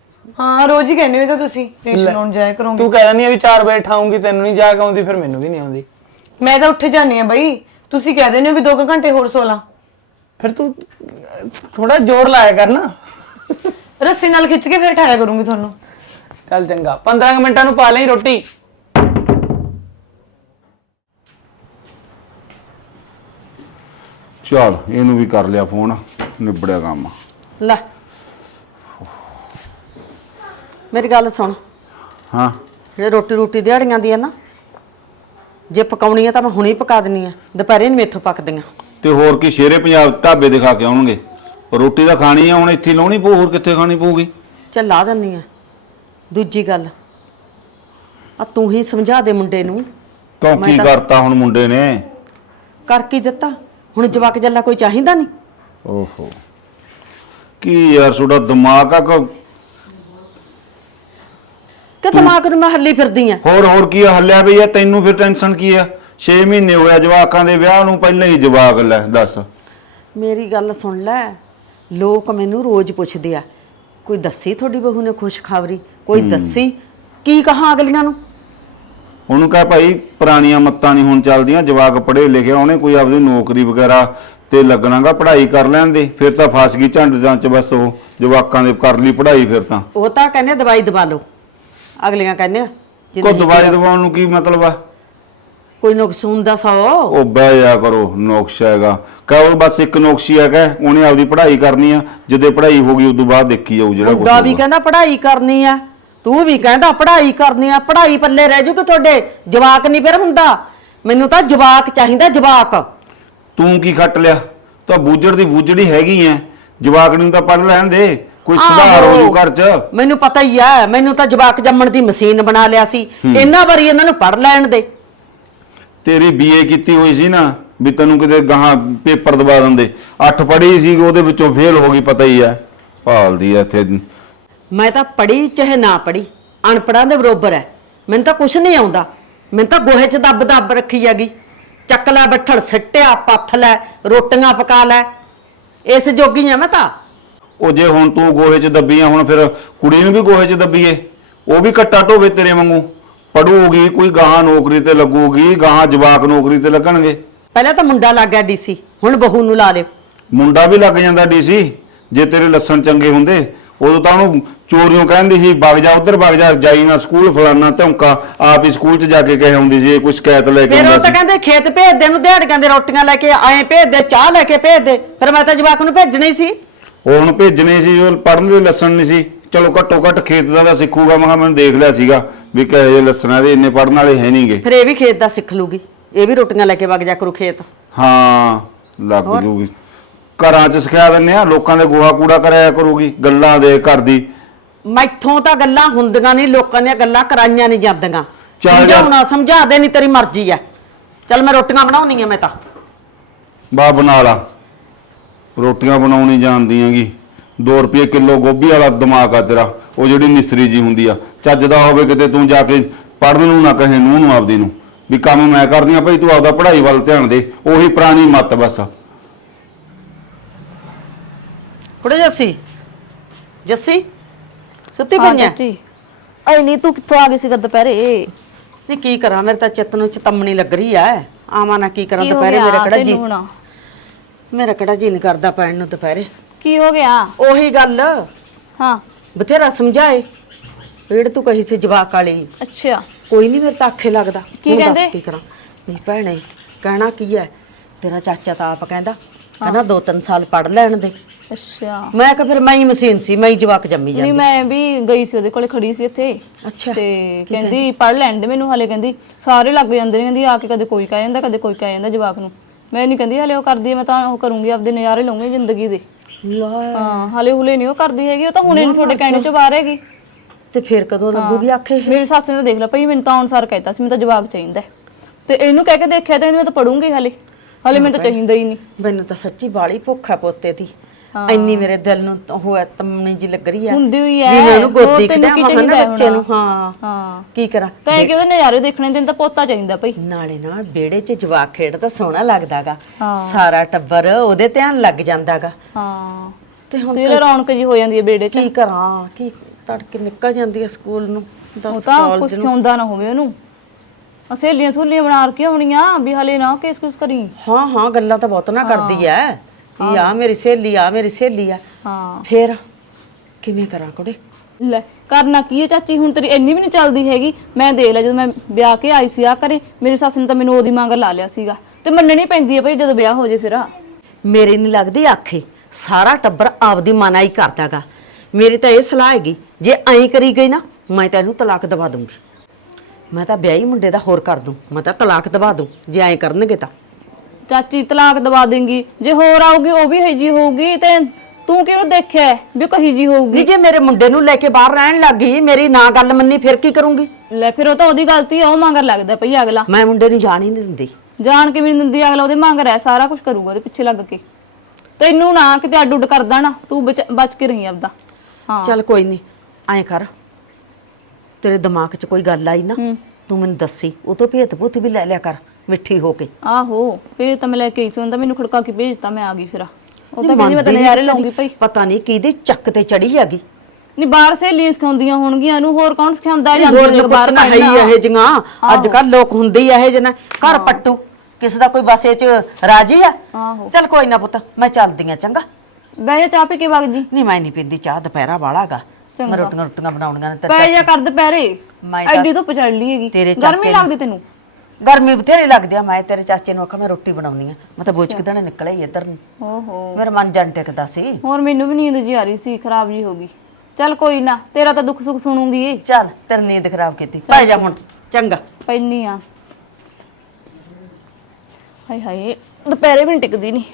ਹਾਂ ਰੋਜ਼ ਹੀ ਕਹਿੰਦੇ ਹੋ ਤਾਂ ਤੁਸੀਂ ਰੇਸ਼ਨ ਲਾਉਣ ਜਾਇਆ ਕਰੋਗੇ।
ਤੂੰ ਕਹਿ ਦਿੰਦੀ ਆ ਵੀ 4 ਵਜੇ ਠਾਉਂਗੀ ਤੈਨੂੰ ਨਹੀਂ ਜਾ ਕੇ ਆਉਂਦੀ ਫਿਰ ਮੈਨੂੰ ਵੀ ਨਹੀਂ ਆਉਂਦੀ।
ਮੈਂ ਤਾਂ ਉੱਠ ਜਾਂਦੀ ਆ ਬਈ। ਤੁਸੀਂ ਕਹਿ ਦਿੰਦੇ ਹੋ ਵੀ 2 ਘੰਟੇ ਹੋਰ ਸੋ ਲਾਂ।
ਫਿਰ ਤੂੰ ਥੋੜਾ ਜ਼ੋਰ ਲਾਇਆ ਕਰ ਨਾ।
ਰੱਸੀ ਨਾਲ ਖਿੱਚ ਕੇ ਫਿਰ ਠਾਇਆ ਕਰੂੰਗੀ ਤੁਹਾਨੂੰ।
ਚੱਲ ਚੰਗਾ 15 ਕੁ ਮਿੰਟਾਂ ਨੂੰ ਪਾ ਲਈ ਰੋਟੀ।
ਚਲ ਇਹਨੂੰ ਵੀ ਕਰ ਲਿਆ ਫੋਨ ਨਿਬੜਿਆ ਕੰਮ।
ਲੈ। ਮੇਰੀ ਗੱਲ ਸੁਣ।
ਹਾਂ।
ਜਿਹੜੇ ਰੋਟੀ ਰੋਟੀ ਦਿਹਾੜੀਆਂ ਦੀ ਆ ਨਾ ਜੇ ਪਕਾਉਣੀ ਆ ਤਾਂ ਮੈਂ ਹੁਣੇ ਹੀ ਪਕਾ ਦਿੰਨੀ ਆ। ਦੁਪਹਿਰੇ ਨਹੀਂ ਮੇਥੋਂ ਪੱਕਦੀਆਂ।
ਤੇ ਹੋਰ ਕੀ ਸ਼ੇਰੇ ਪੰਜਾਬ ਢਾਬੇ ਦੇ ਖਾ ਕੇ ਆਉਣਗੇ? ਰੋਟੀ ਤਾਂ ਖਾਣੀ ਆ ਹੁਣ ਇੱਥੇ ਹੀ ਲਾਉਣੀ ਪਊ ਹੋਰ ਕਿੱਥੇ ਖਾਣੀ ਪਊਗੀ?
ਚੱਲ ਲਾ ਦਿੰਨੀ ਆ। ਦੂਜੀ ਗੱਲ ਆ ਤੂੰ ਹੀ ਸਮਝਾ ਦੇ ਮੁੰਡੇ ਨੂੰ।
ਕਿਉਂ ਕੀ ਕਰਤਾ ਹੁਣ ਮੁੰਡੇ ਨੇ?
ਕਰ ਕੀ ਦਿੱਤਾ? ਹੁਣ ਜਵਾਕ ਜੱਲਾ ਕੋਈ ਚਾਹੀਦਾ ਨਹੀਂ
ਓਹੋ। ਕੀ ਯਾਰ ਤੁਹਾਡਾ ਦਿਮਾਗ ਆ ਕਿ
ਕਿ ਦਿਮਾਗ ਨੂੰ ਮੈਂ ਹੱਲੀ ਫਿਰਦੀ ਆ?
ਹੋਰ ਹੋਰ ਕੀ ਆ, ਹੱਲਿਆ ਵੀ ਆ ਤੈਨੂੰ ਫਿਰ ਟੈਨਸ਼ਨ ਕੀ ਆ? 6 ਮਹੀਨੇ ਹੋਇਆ ਜਵਾਕਾਂ ਦੇ ਵਿਆਹ ਨੂੰ ਪਹਿਲਾਂ ਹੀ ਜਵਾਕ ਲੈ ਦੱਸ।
ਮੇਰੀ ਗੱਲ ਸੁਣ ਲੈ ਲੋਕ ਮੈਨੂੰ ਰੋਜ਼ ਪੁੱਛਦੇ ਆ ਕੋਈ ਦੱਸੀ ਤੁਹਾਡੀ ਬਹੂ ਨੇ ਖੁਸ਼ਖਬਰੀ? ਕੋਈ ਦੱਸੀ? ਕੀ ਕਹਾਂ ਅਗਲੀਆਂ ਨੂੰ?
ਉਹਨੂੰ ਕਹ ਭਾਈ ਪੁਰਾਣੀਆਂ ਮੱਤਾਂ ਨਹੀਂ ਹੁਣ ਚੱਲਦੀਆਂ ਜਵਾਕ ਪੜ੍ਹੇ ਲਿਖਿਆ ਉਹਨੇ ਕੋਈ ਆਪਦੀ ਨੌਕਰੀ ਵਗੈਰਾ ਤੇ ਲੱਗਣਾਗਾ ਪੜ੍ਹਾਈ ਕਰ ਲੈਣ ਦੇ ਫਿਰ ਤਾਂ ਫਸ ਗਈ ਝੰਡ ਜਾਂ ਚ ਬਸ ਉਹ ਜਵਾਕਾਂ ਦੇ ਕਰ ਲਈ ਪੜ੍ਹਾਈ ਫਿਰ ਤਾਂ।
ਉਹ ਤਾਂ ਕਹਿੰਦੇ ਦਵਾਈ ਦਵਾ ਲਓ। ਅਗਲੀਆਂ ਕਹਿੰਦੇ ਆ, ਜੇ
ਕੋ
ਨਹੀਂ
ਦਵਾਈ ਦਵਾਉਣ ਨੂੰ ਕੀ ਮਤਲਬ ਆ?
ਕੋਈ ਨੁਕਸ ਹੁੰਦਾ ਸੌ
ਉਹ? ਬਹਿ ਜਾ ਕਰੋ ਨੋਕਸ਼ਾ ਹੈਗਾ। ਕਹੋ ਬਸ ਇੱਕ ਨੋਕਸ਼ੀ ਹੈਗਾ ਉਹਨੇ ਆਪਦੀ ਪੜ੍ਹਾਈ ਕਰਨੀ ਆ ਜਦੋਂ ਪੜ੍ਹਾਈ ਹੋ ਗਈ ਉਦੋਂ ਬਾਅਦ ਦੇਖੀ ਜਾਊ ਜਿਹੜਾ ਕੁਛ
ਮੁੰਡਾ ਵੀ
ਹੋਊਗਾ।
ਕਹਿੰਦਾ ਪੜ੍ਹਾਈ ਕਰਨੀ ਆ ਤੂੰ ਵੀ ਕਹਿੰਦਾ ਪੜ੍ਹਾਈ ਕਰਨੀ ਆ ਪੜ੍ਹਾਈ ਪੱਲੇ ਰਹਿ ਜੂਗੀ ਤੁਹਾਡੇ ਜਵਾਕ ਨਹੀਂ ਫਿਰ ਹੁੰਦਾ। ਮੈਨੂੰ ਤਾਂ ਜਵਾਕ ਚਾਹੀਦਾ ਜਵਾਕ।
ਤੂੰ ਕੀ ਖੱਟ ਲਿਆ? ਤਾਂ ਬੂਜੜ ਦੀ ਬੂਜੜੀ ਹੈਗੀ ਐ ਜਵਾਕ ਨੂੰ ਤਾਂ ਪੜ੍ਹ ਲੈਣ ਦੇ। ਕੋਈ ਸੁਧਾਰ ਹੋ ਜੂ ਘਰ 'ਚ?
ਮੈਨੂੰ ਪਤਾ ਹੀ ਆ ਮੈਨੂੰ ਤਾਂ ਜਵਾਕ ਜੰਮਣ ਦੀ ਮਸ਼ੀਨ ਬਣਾ ਲਿਆ ਸੀ। ਇੰਨਾ ਵਾਰੀ ਇਹਨਾਂ ਨੂੰ ਪੜ੍ਹ ਲੈਣ ਦੇ।
ਤੇਰੀ ਬੀਏ ਕੀਤੀ ਹੋਈ ਸੀ ਨਾ ਵੀ ਤੈਨੂੰ ਕਿਤੇ ਗਾਹਾਂ ਪੇਪਰ ਦਵਾ ਦਿੰਦੇ। ਅੱਠ ਪੜ੍ਹੀ ਸੀ ਉਹਦੇ ਵਿੱਚੋਂ ਫੇਲ ਹੋ ਗਈ ਪਤਾ ਹੀ ਐ ਭਾਲਦੀ ਐ ਇੱਥੇ।
ਮੈਂ ਤਾਂ ਪੜ੍ਹੀ ਚਾਹੇ ਨਾ ਪੜ੍ਹੀ ਅਨਪੜਾਂ ਦੇ ਬਰੋਬਰ ਹੈ ਮੈਨੂੰ ਤਾਂ ਕੁਝ ਨਹੀਂ ਆਉਂਦਾ। ਮੈਨੂੰ ਤਾਂ ਗੋਹੇ 'ਚ ਦੱਬ ਦੱਬ ਰੱਖੀ ਹੈਗੀ। ਚੱਕ ਲੈ ਬੱਠਲ ਸਿੱਟਿਆ ਪੱਥ ਲੈ ਰੋਟੀਆਂ ਪਕਾ ਲੈ। ਇਸ ਜੋਗੀ ਆ ਮੈਂ ਤਾਂ।
ਉਹ ਜੇ ਹੁਣ ਤੂੰ ਗੋਹੇ 'ਚ ਦੱਬੀਆਂ ਹੁਣ ਫਿਰ ਕੁੜੀ ਨੂੰ ਵੀ ਗੋਹੇ 'ਚ ਦੱਬੀਏ। ਉਹ ਵੀ ਕੱਟਾ ਢੋਵੇ ਤੇਰੇ ਵਾਂਗੂ। ਪੜੂਗੀ ਕੋਈ ਗਾਹਾਂ ਨੌਕਰੀ ਤੇ ਲੱਗੂਗੀ ਗਾਹਾਂ ਜਵਾਕ ਨੌਕਰੀ ਤੇ ਲੱਗਣਗੇ।
ਪਹਿਲਾਂ ਤਾਂ ਮੁੰਡਾ ਲੱਗ ਗਿਆ ਡੀਸੀ ਹੁਣ ਬਹੂ ਨੂੰ ਲਾ ਲਿਓ।
ਮੁੰਡਾ ਵੀ ਲੱਗ ਜਾਂਦਾ ਡੀਸੀ ਜੇ ਤੇਰੇ ਲੱਛਣ ਚੰਗੇ ਹੁੰਦੇ। ਉਦੋਂ ਤਾਂ ਉਹਨੂੰ ਚੋਰੀਆਂ ਕਹਿੰਦੀ ਸੀ ਵਗ ਜਾ ਉਧਰ ਵਗ ਜਾ ਜਾਈ ਨਾ ਸਕੂਲ ਫਲਾਨਾ ਧੌਂਕਾ। ਆਪ ਹੀ ਸਕੂਲ 'ਚ ਜਾ ਕੇ ਕਹਿ ਆਉਂਦੀ ਸੀ ਇਹ ਕੋਈ ਸ਼ਿਕਾਇਤ ਲੈ ਕੇ
ਫਿਰ ਉਹ
ਆਉਂਦਾ
ਤਾਂ
ਸੀ।
ਕਹਿੰਦੇ ਖੇਤ ਭੇਜ ਦੇ ਨੂੰ ਦਿਹਾੜੀਆਂ ਦੇ ਰੋਟੀਆਂ ਲੈ ਕੇ ਆਏ ਭੇਜ ਦੇ ਚਾਹ ਲੈ ਕੇ ਭੇਜ ਦੇ। ਫਿਰ ਮੈਂ ਤਾਂ ਜਵਾਕ ਨੂੰ ਭੇਜਣਾ ਹੀ ਸੀ।
ਹੁਣ ਭੇਜਣੇ ਸੀ ਉਹ ਪੜਨ ਦੇ ਲੱਛਣ ਨਹੀਂ ਸੀ। ਚਲੋ ਘੱਟੋ ਘੱਟ ਖੇਤ ਦਾ ਤਾਂ ਸਿੱਖੂਗਾ ਮੈਂ ਕਿਹਾ ਮੈਨੂੰ ਦੇਖ ਲਿਆ ਸੀਗਾ ਵੀ ਕਹੇ ਜੇ ਲੱਛਣਾਂ ਦੇ ਇੰਨੇ ਪੜਨ ਵਾਲੇ ਹੈ ਨਹੀਂਗੇ।
ਫਿਰ ਇਹ ਵੀ ਖੇਤ ਦਾ ਸਿੱਖ ਲੂਗੀ। ਇਹ ਵੀ ਰੋਟੀਆਂ ਲੈ ਕੇ ਵਗ ਜਾ ਕਰੂ ਖੇਤ।
ਹਾਂ ਲੱਗ ਜੂਗੀ। ਘਰਾਂ 'ਚ ਸਿਖਾ ਦਿੰਨੇ ਆ ਲੋਕਾਂ ਦੇ ਗੋਹਾ ਕੂੜਾ ਕਰਿਆ ਕਰੂਗੀ ਗੱਲਾਂ ਦੇ ਘਰ ਦੀ।
ਮੈਥੋਂ ਤਾਂ ਗੱਲਾਂ ਹੁੰਦੀਆਂ ਨਹੀਂ ਲੋਕਾਂ ਦੀਆਂ ਗੱਲਾਂ ਕਰਾਈਆਂ ਨਹੀਂ ਜਾਂਦੀਆਂ।
ਚੱਲ ਜਾ।
ਸਮਝਾਉਣਾ ਸਮਝਾ ਦੇ ਨਹੀਂ ਤੇਰੀ ਮਰਜ਼ੀ ਆ। ਚੱਲ ਮੈਂ ਰੋਟੀਆਂ ਬਣਾਉਣੀ ਆ ਮੈਂ ਤਾਂ।
ਬਾ ਬਣਾ ਲਾ। ਰੋਟੀਆਂ ਬਣਾਉਣੀ ਜਾਣਦੀ ਹੈਗੀ। 2 ਰੁਪਏ ਕਿਲੋ ਗੋਭੀ ਵਾਲਾ ਦਿਮਾਗ ਆ ਤੇਰਾ ਉਹ ਜਿਹੜੀ ਮਿਸਰੀ ਜੀ ਹੁੰਦੀ ਆ। ਚੱਜ ਦਾ ਹੋਵੇ ਕਿਤੇ ਤੂੰ ਜਾ ਕੇ ਪੜਨ ਨੂੰ ਨਾ ਕਹੇ ਨੂੰ ਨੂੰ ਆਪਦੀ ਨੂੰ। ਵੀ ਕੰਮ ਮੈਂ ਕਰਦੀ ਆ ਭਾਈ ਤੂੰ ਆਪਦਾ ਪੜ੍ਹਾਈ ਵੱਲ ਧਿਆਨ ਦੇ ਉਹੀ ਪੁਰਾਣੀ ਮੱਤ ਬਸ।
ਕੁੜੇ ਜੱਸੀ ਜੱਸੀ ਸੁੱਤੀ
ਹਾਂ
ਪਈਆਂ?
ਚਾਚੀ ਐ ਨਹੀਂ ਤੂੰ ਕਿੱਥੋਂ ਆ ਗਈ ਸੀ ਦੁਪਹਿਰੇ?
ਨਹੀਂ ਕੀ ਕਰਾਂ ਮੇਰੇ ਤਾਂ ਚਿੱਤ ਨੂੰ ਚਤਮਣੀ ਲੱਗ ਰਹੀ ਐ। ਆਵਾਂ ਨਾ ਕੀ ਕਰਾਂ
ਕੀ ਹੋ
ਦੁਪਹਿਰੇ
ਗਿਆ
ਮੇਰਾ ਕਿਹੜਾ ਜੀ?
ਤੈਨੂੰ ਹੁਣ
ਮੇਰਾ ਕਿਹੜਾ ਜੀ ਨਹੀਂ ਕਰਦਾ ਪੈਣ ਨੂੰ ਦੁਪਹਿਰੇ।
ਕੀ ਹੋ ਗਿਆ?
ਉਹੀ ਗੱਲ।
ਹਾਂ।
ਬਥੇਰਾ ਸਮਝਾਏ। ਪੇੜ ਤੂੰ ਕਹੀ ਸੀ ਜਵਾਕ ਵਾਲੀ।
ਅੱਛਾ।
ਕੋਈ ਨਹੀਂ ਮੇਰੇ ਤਾਂ ਲੱਗਦਾ।
ਕੀ
ਹੁਣ ਦੱਸ
ਕਹਿੰਦੇ?
ਕੀ ਕਰਾਂ। ਨਹੀਂ ਭੈਣੇ ਕਹਿਣਾ ਕੀ ਹੈ ਤੇਰਾ ਚਾਚਾ ਤਾਂ ਆਪ ਕਹਿੰਦਾ ਕਹਿੰਦਾ ਦੋ ਤਿੰਨ ਸਾਲ ਪੜ ਲੈਣ ਦੇ।
ਅੱਛਾ।
ਮੈਂ ਕਿਹਾ ਫਿਰ ਮੈਂ ਹੀ ਮਸ਼ੀਨ ਸੀ ਮੈਂ ਹੀ ਜਵਾਕ ਜੰਮੀ
ਨਹੀਂ
ਜਾਂਦੀ।
ਮੈਂ ਵੀ ਗਈ ਸੀ ਉਹਦੇ ਕੋਲੇ ਖੜੀ ਸੀ ਇੱਥੇ।
ਅੱਛਾ।
ਤੇ ਕਹਿੰਦੀ ਪੜ ਲੈਣ ਦੇ ਮੈਨੂੰ ਹਲੇ ਕਹਿੰਦੀ ਸਾਰੇ ਲੱਗ ਜਾਂਦੇ ਨੇ। ਕਹਿੰਦੀ ਆ ਕੇ ਕਦੇ ਕੋਈ ਕਹਿ ਜਾਂਦਾ ਕਦੇ ਕੋਈ ਕਹਿ ਜਾਂਦਾ ਜਵਾਕ ਨੂੰ। ਮੈਂ ਨਹੀਂ ਕਹਿੰਦੀ ਹਲੇ ਉਹ ਕਰਦੀ ਹੈ, ਮੈਂ ਤਾਂ ਉਹ ਕਰੂੰਗੀ ਆਪਦੇ ਨਜ਼ਾਰੇ ਲਵਾਂਗੀ ਜ਼ਿੰਦਗੀ ਦੇ।
ਲੈ।
ਹਾਂ ਹਲੇ ਹੁਲੇ ਨਹੀਂ ਉਹ ਕਰਦੀ ਹੈਗੀ ਉਹ ਤਾਂ ਹੁਣੇ ਨਹੀਂ ਤੁਹਾਡੇ ਕਹਿਣੇ ਚੋਂ ਬਾਹਰ ਹੈਗੀ।
ਤੇ ਫਿਰ ਕਦੋਂ ਲੱਗੂਗੀ ਆਖੇ?
ਮੇਰੀ ਸੱਸ ਨੇ ਤਾਂ ਦੇਖ ਲਿਆ ਭਈ ਮੈਨੂੰ ਤਾਂ ਅਨਸਾਰ ਕਹਿਤਾ ਸੀ ਮੈਨੂੰ ਤਾਂ ਜਵਾਕ ਚਾਹੀਦਾ ਹੈ। ਤੇ ਇਹਨੂੰ ਕਹਿ ਕੇ ਦੇਖਿਆ ਤੇ ਮੈਂ ਤਾਂ ਪੜੂੰਗੀ ਹਲੇ। ਹਲੇ ਮੈਨੂੰ ਤਾਂ ਚਾਹੀਦਾ ਹੀ ਨਹੀਂ।
ਮੈਨੂੰ ਤਾਂ ਸੱਚੀ ਬਾਲੀ ਭੁੱਖ ਹੈ ਪੋਤੇ ਦੀ। ਇੰਨੀ ਮੇਰੇ ਦਿਲ ਨੂੰ ਉਹ ਹੈ ਤਮਣੀ ਜੀ ਲੱਗ ਰਹੀ ਹੈ
ਹੁੰਦੀ ਹੋਈ
ਵੀ
ਹੈ
ਮੈਂ ਉਹਨੂੰ ਗੋਦੀ
ਕੀ
ਕਿਤੇ
ਹੈ
ਬੱਚੇ ਨੂੰ? ਹਾਂ।
ਹਾਂ।
ਕੀ ਕਰਾਂ?
ਤਾਂ ਇਹ ਕਿ ਉਹਦੇ ਨਜ਼ਾਰੇ ਦੇਖਣੇ ਤੈਨੂੰ ਤਾਂ ਪੋਤਾ ਚਾਹੀਦਾ ਭਈ।
ਨਾਲੇ ਨਾ ਵਿਹੜੇ 'ਚ ਜਵਾਕ ਖੇਡਦਾ ਸੋਹਣਾ ਲੱਗਦਾਗਾ। ਸਾਰਾ ਟੱਬਰ ਉਹਦੇ ਧਿਆਨ ਲੱਗ ਜਾਂਦਾਗਾ।
ਹਾਂ।
ਤੇ ਹੁਣ
ਸਿਰ ਰੌਣਕ ਜੀ ਹੋ ਜਾਂਦੀ ਹੈ ਬੇੜੇ 'ਚ।
ਕੀ ਕਰਾਂ? ਕੀ ਤੜਕੇ ਨਿਕਲ ਜਾਂਦੀ ਹੈ ਸਕੂਲ ਨੂੰ।
ਉਹ
ਦੱਸ
ਤਾਂ
ਕਾਲਜ
ਕੁਛ ਹੁੰਦਾ ਨਾ ਹੋਵੇ ਉਹਨੂੰ। ਆਹ ਸਹੇਲੀਆਂ ਸਹੂਲੀਆਂ ਬਣਾ ਰਖੀਆਂ ਹੋਣੀਆਂ ਵੀ ਹਲੇ ਨਾ ਕੇਸ ਕੁਸ ਕਰੀ।
ਹਾਂ ਹਾਂ ਗੱਲਾਂ ਤਾਂ ਬਹੁਤ ਨਾ ਕਰਦੀ ਐ। ਵੀ ਆ ਮੇਰੀ ਸਹੇਲੀ ਆ ਮੇਰੀ ਸਹੇਲੀ ਆ।
ਹਾਂ।
ਫੇਰ ਕਿਵੇਂ ਕਰਾਂ ਕੁੜੇ?
ਲੈ ਕਰਨਾ ਕੀ ਹੈ ਚਾਚੀ? ਹੁਣ ਤੇਰੀ ਇੰਨੀ ਵੀ ਨਹੀਂ ਚੱਲਦੀ ਹੈਗੀ। ਮੈਂ ਦੇਖ ਲਿਆ ਜਦੋਂ ਮੈਂ ਵਿਆਹ ਕੇ ਆਈ ਸੀ ਆ ਕਰੇ ਮੇਰੀ ਸੱਸ ਨੇ ਤਾਂ ਮੈਨੂੰ ਉਹਦੀ ਮੰਗ ਲਾ ਲਿਆ ਸੀਗਾ। ਤੇ ਮੰਨਣੀ ਪੈਂਦੀ ਹੈ ਭਈ ਜਦੋਂ ਵਿਆਹ ਹੋ ਜੇ ਫਿਰ
ਮੇਰੇ ਨਹੀਂ ਲੱਗਦੀ ਆਖੇ। ਸਾਰਾ ਟੱਬਰ ਆਪਦੀ ਮਨਾਈ ਕਰਦਾਗਾ। ਮੇਰੀ ਤਾਂ ਇਹ ਸਲਾਹ ਹੈਗੀ ਜੇ ਐਂ ਕਰੀ ਗਈ ਨਾ ਮੈਂ ਤੈਨੂੰ ਤਲਾਕ ਦਵਾ ਦੂੰਗੀ ਮੈਂ ਤਾਂ ਵਿਆਹੀ ਮੁੰਡੇ ਦਾ ਹੋਰ ਕਰ ਦੂੰ। ਮੈਂ ਤਾਂ ਤਲਾਕ ਦਵਾ ਦੂੰ ਜੇ ਐਂ ਕਰਨਗੇ ਤਾਂ।
ਚਾਚੀ ਤਲਾਕ ਦਵਾ ਦੇਂਗੀ। ਜੇ ਹੋਰ ਆਊਗੀ ਉਹ ਵੀ ਹੈਜੀ ਹੋਊਗੀ ਤੇ ਤੂੰ ਕਿਹਨੂੰ ਦੇਖਿਆ ਹੈ ਵੀ ਕਹੀ ਜੀ ਹੋਊਗੀ?
ਨਹੀਂ ਜੇ ਮੇਰੇ ਮੁੰਡੇ ਨੂੰ ਲੈ ਕੇ ਬਾਹਰ ਰਹਿਣ ਲੱਗ ਗਈ ਮੇਰੀ ਨਾ ਗੱਲ ਮੰਨੀ ਫਿਰ ਕੀ ਕਰੂੰਗੀ?
ਲੈ ਫਿਰ ਉਹ ਤਾਂ ਉਹਦੀ ਗਲਤੀ ਆ ਉਹ ਮੰਗਰ ਲੱਗਦਾ ਭਈ ਅਗਲਾ।
ਮੈਂ ਮੁੰਡੇ ਨੂੰ ਜਾਣ ਹੀ ਨਹੀਂ ਦਿੰਦੀ।
ਜਾਣ ਕੇ ਵੀ ਨਹੀਂ ਦਿੰਦੀ ਅਗਲਾ ਉਹਦੇ ਮੰਗਰ ਹੈ ਸਾਰਾ ਕੁਝ ਕਰੂਗਾ ਉਹਦੇ ਪਿੱਛੇ ਲੱਗ ਕੇ। ਤੈਨੂੰ ਨਾ ਕਿਤੇ ਅੱਡ ਉੱਡ ਕਰਦਾ ਨਾ ਤੂੰ ਬਚ ਬਚ ਕੇ ਰਹੀ ਆਪਦਾ। ਹਾਂ।
ਚੱਲ ਕੋਈ ਨਹੀਂ ਐਂ ਕਰ। ਤੇਰੇ ਦਿਮਾਗ 'ਚ ਕੋਈ ਗੱਲ ਆਈ ਨਾ
ਹੂੰ।
ਤੂੰ ਮੈਨੂੰ ਦੱਸੀ ਉਹ ਤੋਂ ਭੇਤ ਭੂਤ ਵੀ ਲੈ ਲਿਆ ਕਰ। ਮਿੱਠੀ ਹੋ ਕੇ।
ਆਹੋ ਭੇਜ ਤਾਂ ਮੈਂ ਲੈ ਕੇ ਆਈ ਸੀ ਉਹਨੇ ਤਾਂ ਮੈਨੂੰ ਖੜਕਾ ਕੇ ਭੇਜਤਾ ਮੈਂ ਆ ਗਈ ਫਿਰ। ਉਹ ਤਾਂ ਕਹਿੰਦੀ ਮੈਂ ਤਾਂ ਨਜ਼ਾਰੇ
ਨੀ
ਲਾਉਂਗੀ ਭਈ।
ਪਤਾ ਨਹੀਂ ਕਿਹਦੇ ਚੱਕ ਤੇ ਚੜੀ ਹੈਗੀ।
ਨਹੀਂ ਬਾਹਰ ਸਹੇਲੀਆਂ ਸਿਖਾਉਂਦੀਆਂ ਹੋਣਗੀਆਂ ਇਹਨੂੰ ਹੋਰ ਕੌਣ ਸਿਖਾਉਂਦਾ? ਜਾਂਦੀ
ਲੋਕ ਬਾਹਰ ਹੈ ਹੀ ਇਹ ਜਿਹੀਆਂ। ਅੱਜ ਕੱਲ ਲੋਕ ਹੁੰਦੇ ਹੀ ਇਹ ਜਿਹੇ ਘਰ ਪੱਟੂ ਕਿਸੇ ਦਾ ਕੋਈ ਬਸੇ 'ਚ ਰਾਜੀ ਆ।
ਆਹੋ।
ਚੱਲ ਕੋਈ ਨਾ ਪੁੱਤ ਮੈਂ ਚੱਲਦੀ ਆ ਚੰਗਾ।
ਬਹਿ ਚਾਹ ਪੀ ਕੇ ਵਗ ਜੀ।
ਨਹੀਂ ਮੈਂ ਨਹੀਂ ਪੀਂਦੀ ਚਾਹ ਦੁਪਹਿਰਾ ਵਾਲਾਗਾ ਮੈਂ। ਰੋਟੀਆਂ ਰੋਟੀਆਂ ਬਣਾਉਣੀਆਂ ਨੇ
ਪੈ ਜਾ ਕਰ ਦੁਪਹਿਰੇ।
ਮੈਂ ਤਾਂ-
ਐਡੀ ਤੋਂ ਪਚੜ ਲਈ ਹੈਗੀ ਗਰਮੀ ਲੱਗਦੀ ਤੈਨੂੰ।
ਗਰਮੀ ਬਥੇਰੀ ਲੱਗਦੀ ਆ। ਮੈਂ ਤੇਰੇ ਚਾਚੇ ਨੂੰ ਆਖਾਂ ਮੈਂ ਰੋਟੀ ਬਣਾਉਣੀ ਆ। ਮੈਂ ਤਾਂ ਬੋਝ ਕਿਦਣੇ ਨਿਕਲਿਆ ਹੀ ਇੱਧਰ ਨੂੰ।
ਓਹੋ।
ਮੇਰਾ ਮਨ ਜਨ ਟਿਕਦਾ ਸੀ।
ਹੋਰ ਮੈਨੂੰ ਵੀ ਨੀਂਦ ਜੀ ਆ ਰਹੀ ਸੀ ਖਰਾਬ ਜੀ ਹੋ ਗਈ। ਚੱਲ ਕੋਈ ਨਾ ਤੇਰਾ ਤਾਂ ਦੁੱਖ ਸੁੱਖ ਸੁਣੂਗੀ
ਚੱਲ ਤੇਰੀ ਨੀਂਦ ਖਰਾਬ ਕੀਤੀ। ਪੈ ਜਾ ਹੁਣ ਚੰਗਾ।
ਪੈਣੀ ਆ। ਹਾਏ ਹਾਏ ਦੁਪਹਿਰੇ ਵੀ ਨੀ ਟਿਕਦੀ ਨਹੀਂ